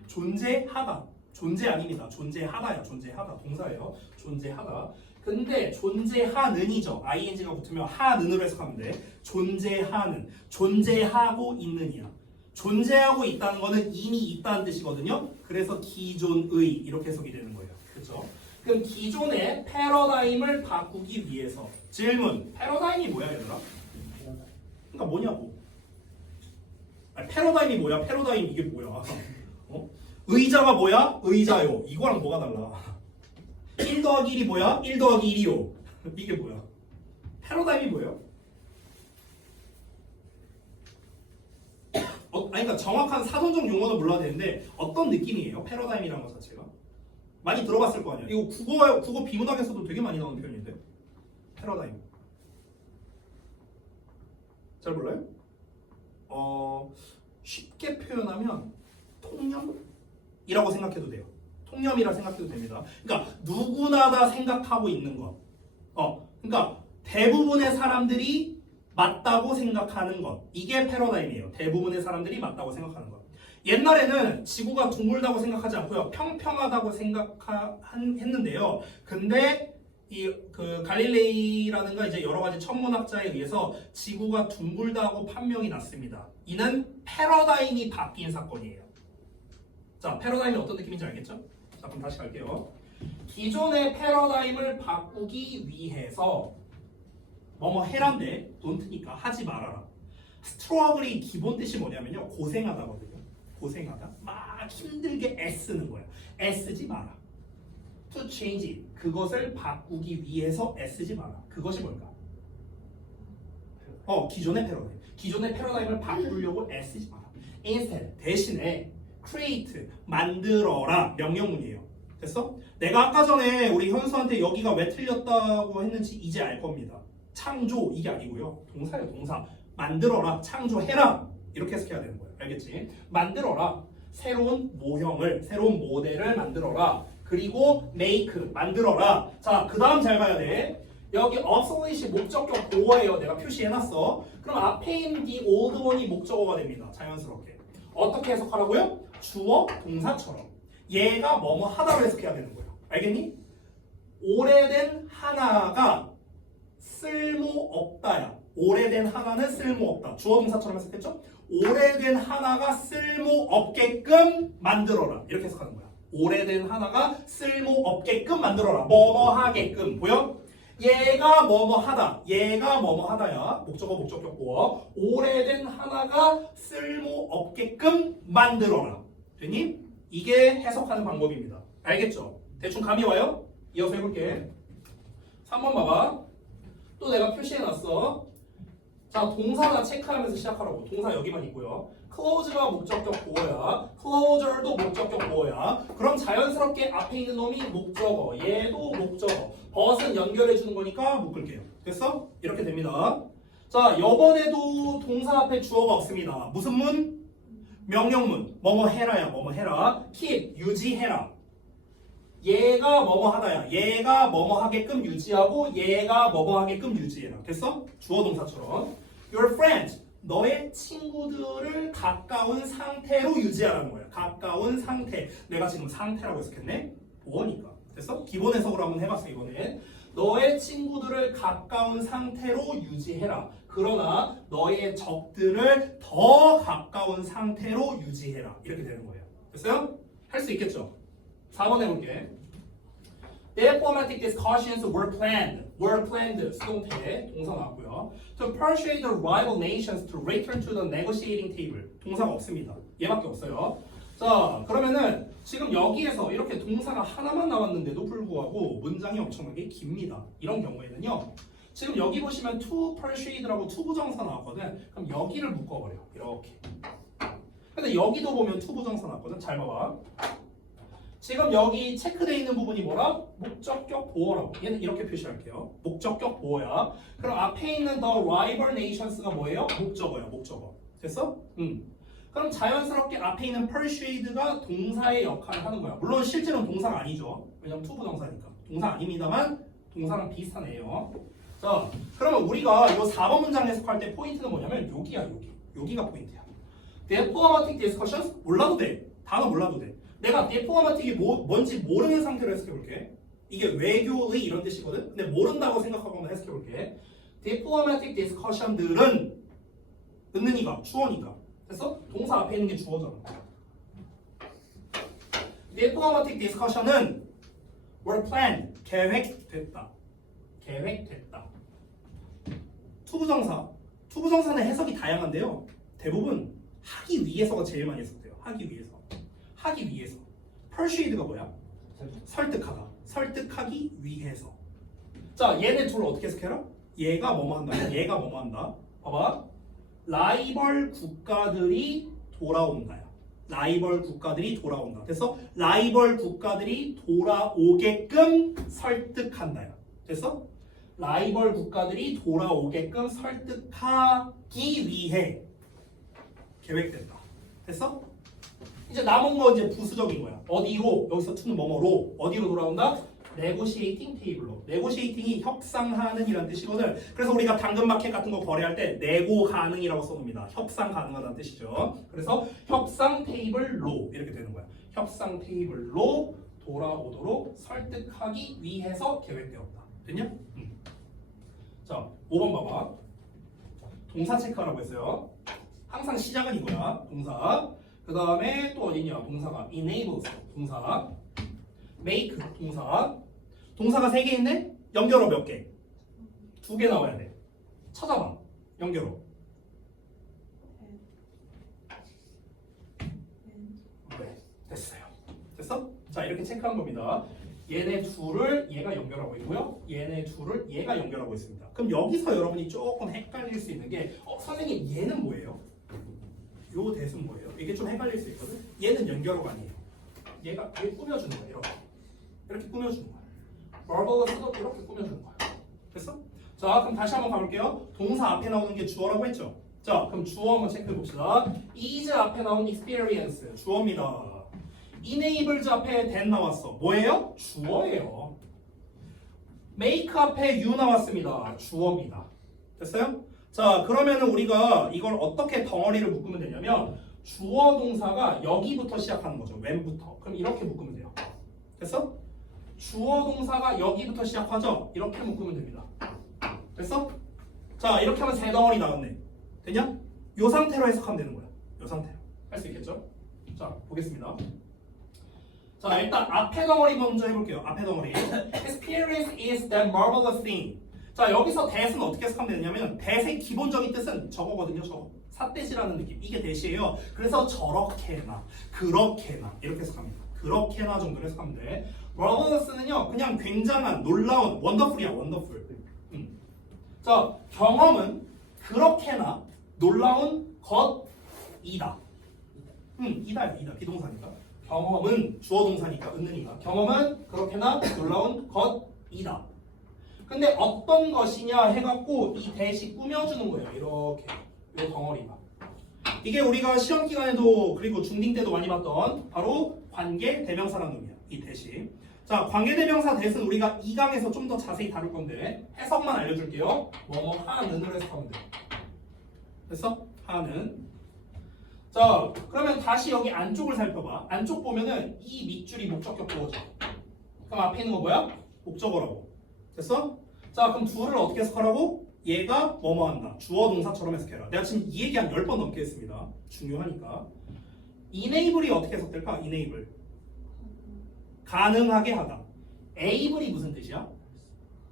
존재하다. 존재 아닙니다. 존재하다야. 존재하다. 동사예요. 존재하다. 근데 존재하는이죠. ing가 붙으면 하는으로 해석하면 돼. 존재하는. 존재하고 있는이야. 존재하고 있다는 거는 이미 있다는 뜻이거든요. 그래서 기존의 이렇게 해석이 되는 거예요. 그렇죠? 그럼 기존의 패러다임을 바꾸기 위해서. 질문. 패러다임이 뭐야, 얘들아? 그러니까 뭐냐고. 패러다임이 뭐야? 패러다임 이게 뭐야? 의자가 뭐야? 의자요. 이거랑 뭐가 달라? 1 더하기 1이 뭐야? 1 더하기 1이요. 이게 뭐야? 패러다임이 뭐예요? 그러니까 정확한 사전적 용어는 몰라야 되는데 어떤 느낌이에요? 패러다임이라는 것 자체가? 많이 들어봤을 거 아니야. 이거 국어 비문학에서도 되게 많이 나오는 표현인데. 패러다임. 잘 몰라요? 쉽게 표현하면 통념이라고 생각해도 돼요. 통념이라 생각해도 됩니다. 그러니까 누구나 다 생각하고 있는 것. 그러니까 대부분의 사람들이 맞다고 생각하는 것. 이게 패러다임이에요. 대부분의 사람들이 맞다고 생각하는 것. 옛날에는 지구가 둥글다고 생각하지 않고요. 평평하다고 생각했는데요. 근데 그 갈릴레이라든가 이제 여러 가지 천문학자에 의해서 지구가 둥글다고 판명이 났습니다. 이는 패러다임이 바뀐 사건이에요. 자, 패러다임이 어떤 느낌인지 알겠죠? 자, 그럼 다시 갈게요. 기존의 패러다임을 바꾸기 위해서 뭐뭐 해란데 don't니까 하지 말아라. 스트러글이 기본 뜻이 뭐냐면요. 고생하다거든요. 고생하다. 막 힘들게 애쓰는 거야. 애쓰지 마라. To change it. 그것을 바꾸기 위해서 애쓰지 마라. 그것이 뭘까? 기존의 패러다임. 기존의 패러다임을 바꾸려고 애쓰지 마라. Instead, 대신에 create, 만들어라. 명령문이에요. 됐어? 내가 아까 전에 우리 현수한테 여기가 왜 틀렸다고 했는지 이제 알 겁니다. 창조 이게 아니고요. 동사예요. 동사. 만들어라. 창조해라. 이렇게 해석해야 되는 거예요. 알겠지? 만들어라. 새로운 모형을, 새로운 모델을 만들어라. 그리고 make, 만들어라. 자, 그 다음 잘 봐야 돼. 여기 obsolete이 목적격 보어예요. 내가 표시해놨어. 그럼 앞에 있는 the old one이 목적어가 됩니다. 자연스럽게. 어떻게 해석하라고요? 주어, 동사처럼. 얘가 뭐뭐 하다로 해석해야 되는 거예요. 알겠니? 오래된 하나가 쓸모없다야. 오래된 하나는 쓸모없다. 주어 동사처럼 해석했죠? 오래된 하나가 쓸모없게끔 만들어라. 이렇게 해석하는 거야. 오래된 하나가 쓸모없게끔 만들어라. 뭐뭐 하게끔. 보여? 얘가 뭐뭐 하다. 얘가 뭐뭐 하다야. 목적어 목적격 보어. 오래된 하나가 쓸모없게끔 만들어라. 됐니? 이게 해석하는 방법입니다. 알겠죠? 대충 감이 와요? 이어서 해볼게. 3번 봐봐. 또 내가 표시해놨어. 자, 동사나 체크하면서 시작하라고. 동사 여기만 있고요. close가 목적격 보어야. closer도 목적격 보어야. 그럼 자연스럽게 앞에 있는 놈이 목적어. 얘도 목적어. 벗은 연결해주는 거니까 묶을게요. 됐어? 이렇게 됩니다. 자, 이번에도 동사 앞에 주어가 없습니다. 무슨 문? 명령문. 뭐뭐 해라야. 뭐뭐 해라. keep. 유지해라. 얘가 뭐뭐 하다야. 얘가 뭐뭐 하게끔 유지하고 얘가 뭐뭐 하게끔 유지해라. 됐어? 주어 동사처럼. Your friend. 너의 친구들을 가까운 상태로 유지하라는 거야. 가까운 상태. 내가 지금 상태라고 해석했네. 보어니까. 됐어? 기본 해석으로 한번 해봤어 이번엔. 너의 친구들을 가까운 상태로 유지해라. 그러나 너의 적들을 더 가까운 상태로 유지해라. 이렇게 되는 거예요. 됐어요? 할 수 있겠죠? 4번 해볼게. Diplomatic discussions were planned. Were planned. 수동태. 동사 나왔고요. To persuade the rival nations to return to the negotiating table. 동사가 없습니다. 얘밖에 없어요. 자, 그러면은 지금 여기에서 이렇게 동사가 하나만 나왔는데도 불구하고 문장이 엄청나게 깁니다. 이런 경우에는요. 지금 여기 보시면 to persuade라고 to 부정사 나왔거든. 그럼 여기를 묶어버려. 이렇게. 근데 여기도 보면 to 부정사 나왔거든. 잘 봐봐. 지금 여기 체크되어 있는 부분이 뭐라? 목적격 보어라고. 얘는 이렇게 표시할게요. 목적격 보어야. 그럼 앞에 있는 the rival nations가 뭐예요? 목적어야. 목적어. 됐어? 그럼 자연스럽게 앞에 있는 persuade가 동사의 역할을 하는 거야. 물론 실제로는 동사가 아니죠. 왜냐면 to 부정사니까. 동사 아닙니다만 동사랑 비슷한 애예요. 자, 그러면 우리가 이 4번 문장 해석할 때 포인트는 뭐냐면 여기야. 여기. 여기가 포인트야. diplomatic discussions 몰라도 돼. 단어 몰라도 돼. 내가 diplomatic이 뭔지 모르는 상태로 해석해볼게. 이게 외교의 이런 뜻이거든. 근데 모른다고 생각하고 한번 해석해볼게. diplomatic discussion들은 은는이가 주어니까. 됐어? 동사 앞에 있는 게 주어잖아. diplomatic discussion은 were planned. 계획됐다. 계획됐다. 투부정사. 투부정사는 해석이 다양한데요. 대부분 하기 위해서가 제일 많이 해석돼요. 하기 위해서. 하기 위해서. persuade가 뭐야? 설득하다. 설득하기 위해서. 자, 얘네 둘을 어떻게 해석해라? 얘가 뭐뭐 한다. 얘가 뭐뭐 한다. 봐봐. 라이벌 국가들이 돌아온다야. 라이벌 국가들이 돌아온다. 됐어? 라이벌 국가들이 돌아오게끔 설득한다요. 됐어? 라이벌 국가들이 돌아오게끔 설득하기 위해 계획된다. 됐어? 이제 남은 거 이제 부수적인 거야. 어디로? 여기서 투는 뭐뭐로 어디로 돌아온다? 네고시에이팅 테이블로. 네고시에이팅이 협상하는 이란 뜻이거든. 그래서 우리가 당근마켓 같은 거 거래할 때 네고 가능이라고 써놓습니다. 협상 가능하다는 뜻이죠. 그래서 협상 테이블로 이렇게 되는 거야. 협상 테이블로 돌아오도록 설득하기 위해서 계획되었다. 됐냐? 자, 5번 봐봐. 동사 체크하라고 했어요. 항상 시작은 이거야. 동사. 그 다음에 또 어디냐? 동사가 enable 동사. make 동사. 동사가 3개 있네? 연결어 몇 개? 2개 나와야 돼. 찾아봐. 연결어. 네, 됐어요. 됐어? 자, 이렇게 체크한 겁니다. 얘네 둘을 얘가 연결하고 있고요. 얘네 둘을 얘가 연결하고 있습니다. 그럼 여기서 여러분이 조금 헷갈릴 수 있는 게 선생님 얘는 뭐예요? 요 대수는 뭐예요? 이게 좀 헷갈릴 수 있거든? 얘는 연결어가 아니에요. 얘가 꾸며주는 거예요. 이렇게. 이렇게 꾸며주는 거예요. marvelous도 이렇게 꾸며주는 거예요. 됐어? 자, 그럼 다시 한번 가볼게요. 동사 앞에 나오는 게 주어라고 했죠? 자, 그럼 주어 한번 체크해 봅시다. is 앞에 나온 experience 주어입니다. enables 앞에 then 나왔어. 뭐예요? 주어예요. make 앞에 you 나왔습니다. 주어입니다. 됐어요? 자, 그러면은 우리가 이걸 어떻게 덩어리를 묶으면 되냐면 주어 동사가 여기부터 시작하는 거죠. when부터. 그럼 이렇게 묶으면 돼요. 됐어? 주어 동사가 여기부터 시작하죠? 이렇게 묶으면 됩니다. 됐어? 자, 이렇게 하면 3덩어리 나왔네. 되냐? 요 상태로 해석하면 되는 거야. 요 상태로. 할 수 있겠죠? 자, 보겠습니다. 자, 일단 앞에 덩어리 먼저 해볼게요. 앞에 덩어리. Experience is that marvelous thing. 자, 여기서 that은 어떻게 해석하면 되냐면 that의 기본적인 뜻은 저거거든요. 저거. 삿대시라는 느낌. 이게 that이에요. 그래서 저렇게나 그렇게나 이렇게 해석합니다. 그렇게나 정도로 해석하면 돼. marvelous는요. 그냥 굉장한, 놀라운, wonderful이야. wonderful. 자, 경험은 그렇게나 놀라운 것이다. 이다 비동사니까. 경험은 주어 동사니까 은는이가. 경험은 그렇게나 놀라운 것이다. 근데 어떤 것이냐 해갖고 이 대시 꾸며주는 거예요. 이렇게 이 덩어리가. 이게 우리가 시험 기간에도 그리고 중딩 때도 많이 봤던 바로 관계 대명사라는 의미야. 이 대시. 자, 관계 대명사 대신 우리가 2강에서 좀 더 자세히 다룰 건데 해석만 알려줄게요. 뭐뭐 하는으로 해석하면 돼. 됐어? 하는. 자, 그러면 다시 여기 안쪽을 살펴봐. 안쪽 보면은 이 밑줄이 목적격 보어져. 그럼 앞에 있는 거 뭐야? 목적어라고. 됐어? 자, 그럼 둘을 어떻게 해석하라고? 얘가 뭐뭐 한다. 주어 동사처럼 해석해라. 내가 지금 이 얘기 한 10번 넘게 했습니다. 중요하니까. enable이 어떻게 해석될까? enable. 가능하게 하다. able이 무슨 뜻이야?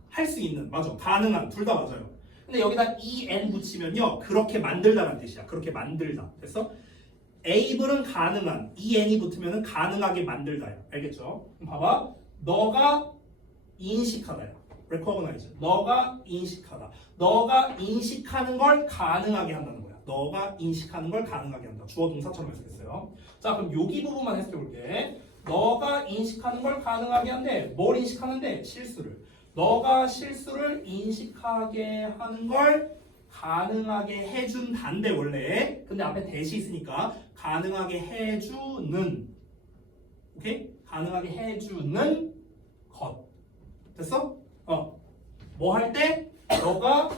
할 수 있는. 맞아. 가능한. 둘 다 맞아요. 근데 여기다 en 붙이면요. 그렇게 만들다라는 뜻이야. 그렇게 만들다. 됐어? able은 가능한. en이 붙으면은 가능하게 만들다야. 알겠죠? 그럼 봐봐. 너가 인식하다야. recognize. 너가 인식하다. 너가 인식하는 걸 가능하게 한다는 거야. 너가 인식하는 걸 가능하게 한다. 주어 동사처럼 해석했어요. 자, 그럼 여기 부분만 해석해 볼게. 너가 인식하는 걸 가능하게 한데 뭘 인식하는데? 실수를. 너가 실수를 인식하게 하는 걸 가능하게 해준단데 원래. 근데 앞에 대시 있으니까 가능하게 해주는. 오케이? 가능하게 해주는 것. 됐어? 뭐 할 때? 너가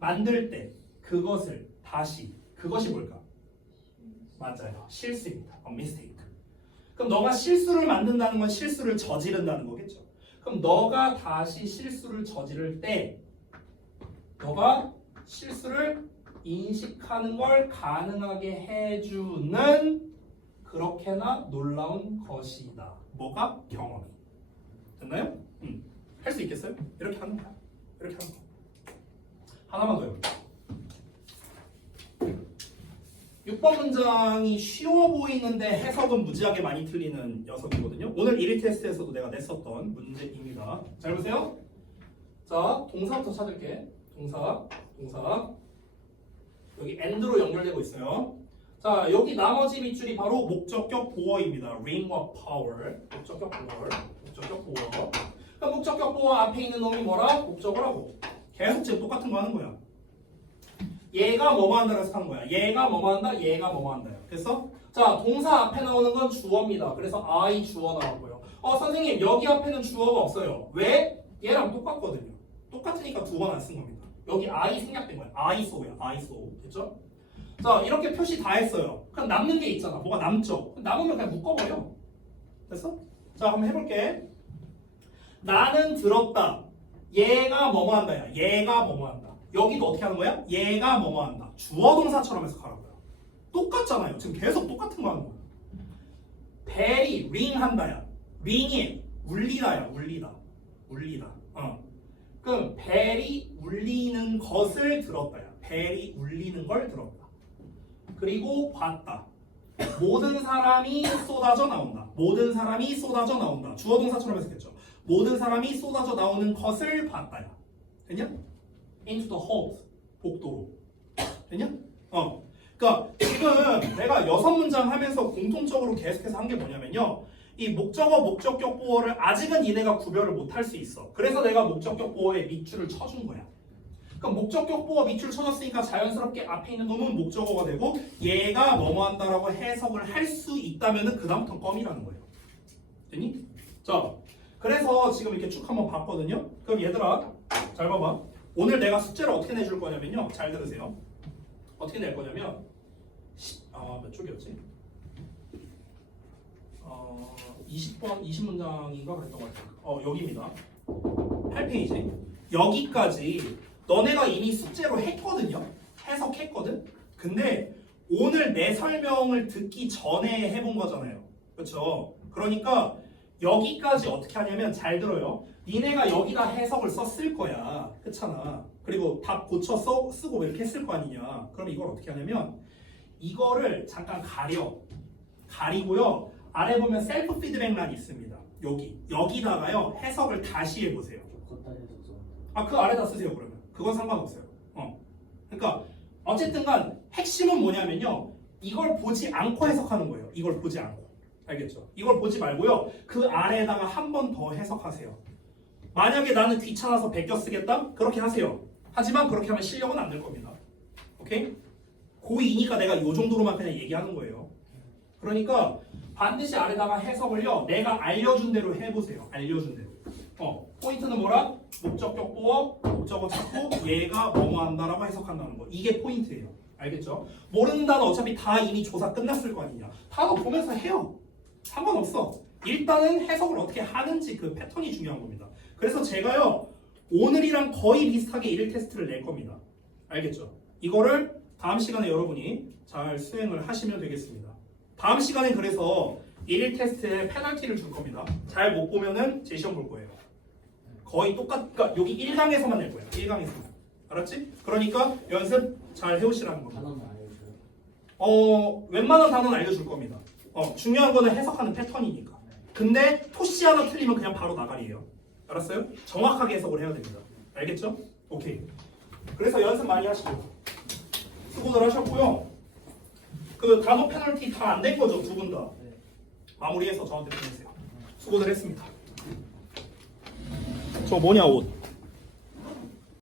만들 때 그것을 다시. 그것이 뭘까? 맞아요. 실수입니다. mistake. 그럼 너가 실수를 만든다는 건 실수를 저지른다는 거겠죠. 그럼 너가 다시 실수를 저지를 때 너가 실수를 인식하는 걸 가능하게 해주는 그렇게나 놀라운 것이다. 뭐가? 경험이. 됐나요? 할 수 있겠어요? 이렇게 하는 거야. 이렇게 하는 거. 하나만 더 해볼게요. 6번 문장이 쉬워 보이는데 해석은 무지하게 많이 틀리는 녀석이거든요. 오늘 1일 테스트에서도 내가 냈었던 문제입니다. 잘 보세요. 자, 동사부터 찾을게. 동사. 여기 and로 연결되고 있어요. 자, 여기 나머지 밑줄이 바로 목적격 보어입니다. ring of power. 목적격 보어. 목적격 보어. 그러니까 목적격 보어 앞에 있는 놈이 뭐라? 목적어라고. 계속 지금 똑같은 거 하는 거야. 얘가 뭐뭐 한다고 해서 하는 거야. 얘가 뭐뭐 한다, 얘가 뭐뭐 한다. 됐어? 자, 동사 앞에 나오는 건 주어입니다. 그래서 I 주어 나왔고요. 선생님, 여기 앞에는 주어가 없어요. 왜? 얘랑 똑같거든요. 똑같으니까 두 번 안 쓴 겁니다. 여기 I 생략된 거야. I so야. I so. 됐죠? 자, 이렇게 표시 다 했어요. 그럼 남는 게 있잖아. 뭐가 남죠? 남으면 그냥 묶어버려. 됐어? 자, 한번 해볼게. 나는 들었다. 얘가 뭐뭐 한다. 야. 얘가 뭐뭐 한다. 여기도 어떻게 하는 거야? 얘가 뭐뭐 한다. 주어 동사처럼 해석하라고요. 똑같잖아요. 지금 계속 똑같은 거 하는 거야. 벨이 링 한다야. 링이 울리다야. 울리다. 울리다. 그럼 벨이 울리는 것을 들었다야. 벨이 울리는 걸 들었다. 그리고 봤다. 모든 사람이 쏟아져 나온다. 모든 사람이 쏟아져 나온다. 주어 동사처럼 해석했죠. 모든 사람이 쏟아져 나오는 것을 봤다야. 됐냐? Into the halls. 복도로. 됐냐? 그러니까 지금 내가 6문장 하면서 공통적으로 계속해서 한 게 뭐냐면요. 이 목적어 목적격 보어를 아직은 얘네가 구별을 못할 수 있어. 그래서 내가 목적격 보어에 밑줄을 쳐준 거야. 그럼 목적격 보어 밑줄 쳐줬으니까 자연스럽게 앞에 있는 놈은 목적어가 되고 얘가 뭐뭐 한다라고 해석을 할 수 있다면은 그 다음부터는 껌이라는 거예요. 됐니? 자, 그래서 지금 이렇게 쭉 한번 봤거든요. 그럼 얘들아 잘 봐봐. 오늘 내가 숙제를 어떻게 내줄 거냐면요. 잘 들으세요. 어떻게 낼 거냐면 몇 쪽이었지? 20번 20문장인가 그랬던 것 같아요. 여기입니다. 8페이지. 여기까지 너네가 이미 숙제로 했거든요. 해석했거든. 근데 오늘 내 설명을 듣기 전에 해본 거잖아요. 그렇죠? 그러니까 여기까지 어떻게 하냐면 잘 들어요. 니네가 여기다 해석을 썼을 거야. 그렇잖아. 그리고 답 고쳐 쓰고 이렇게 했을 거 아니냐. 그럼 이걸 어떻게 하냐면 이거를 잠깐 가리고요. 아래 보면 셀프 피드백란이 있습니다. 여기다가요 해석을 다시 해보세요. 걷다 해서 그 아래다 쓰세요. 그러면 그건 상관없어요. 그러니까 어쨌든간 핵심은 뭐냐면요. 이걸 보지 않고 해석하는 거예요. 이걸 보지 않고. 알겠죠? 이걸 보지 말고요. 그 아래에다가 한 번 더 해석하세요. 만약에 나는 귀찮아서 베껴 쓰겠다? 그렇게 하세요. 하지만 그렇게 하면 실력은 안 될 겁니다. 오케이? 고2니까 내가 이 정도로만 그냥 얘기하는 거예요. 그러니까 반드시 아래다가 해석을요. 내가 알려준 대로 해보세요. 알려준 대로. 포인트는 뭐라? 목적격 보어, 목적어 찾고 얘가 뭐뭐 한다라고 해석한다는 거. 이게 포인트예요. 알겠죠? 모르는 단어 어차피 다 이미 조사 끝났을 거 아니냐. 단어 보면서 해요. 상관없어. 일단은 해석을 어떻게 하는지 그 패턴이 중요한 겁니다. 그래서 제가요. 오늘이랑 거의 비슷하게 1일 테스트를 낼 겁니다. 알겠죠? 이거를 다음 시간에 여러분이 잘 수행을 하시면 되겠습니다. 다음 시간에 그래서 1일 테스트에 페널티를 줄 겁니다. 잘 못 보면은 제 시험 볼 거예요. 거의 그러니까 여기 1강에서만 낼 거예요. 1강에서만. 알았지? 그러니까 연습 잘 해오시라는 겁니다. 단어는 알려줘요? 웬만한 단어는 알려줄 겁니다. 중요한 거는 해석하는 패턴이니까. 근데 토시 하나 틀리면 그냥 바로 나가리예요. 알았어요? 정확하게 해석을 해야 됩니다. 알겠죠? 오케이. 그래서 연습 많이 하시고 수고들 하셨고요. 그 단어 페널티 다 안 된 거죠? 두 분 다. 네. 마무리해서 저한테 보내세요. 수고들 했습니다. 저 뭐냐 옷?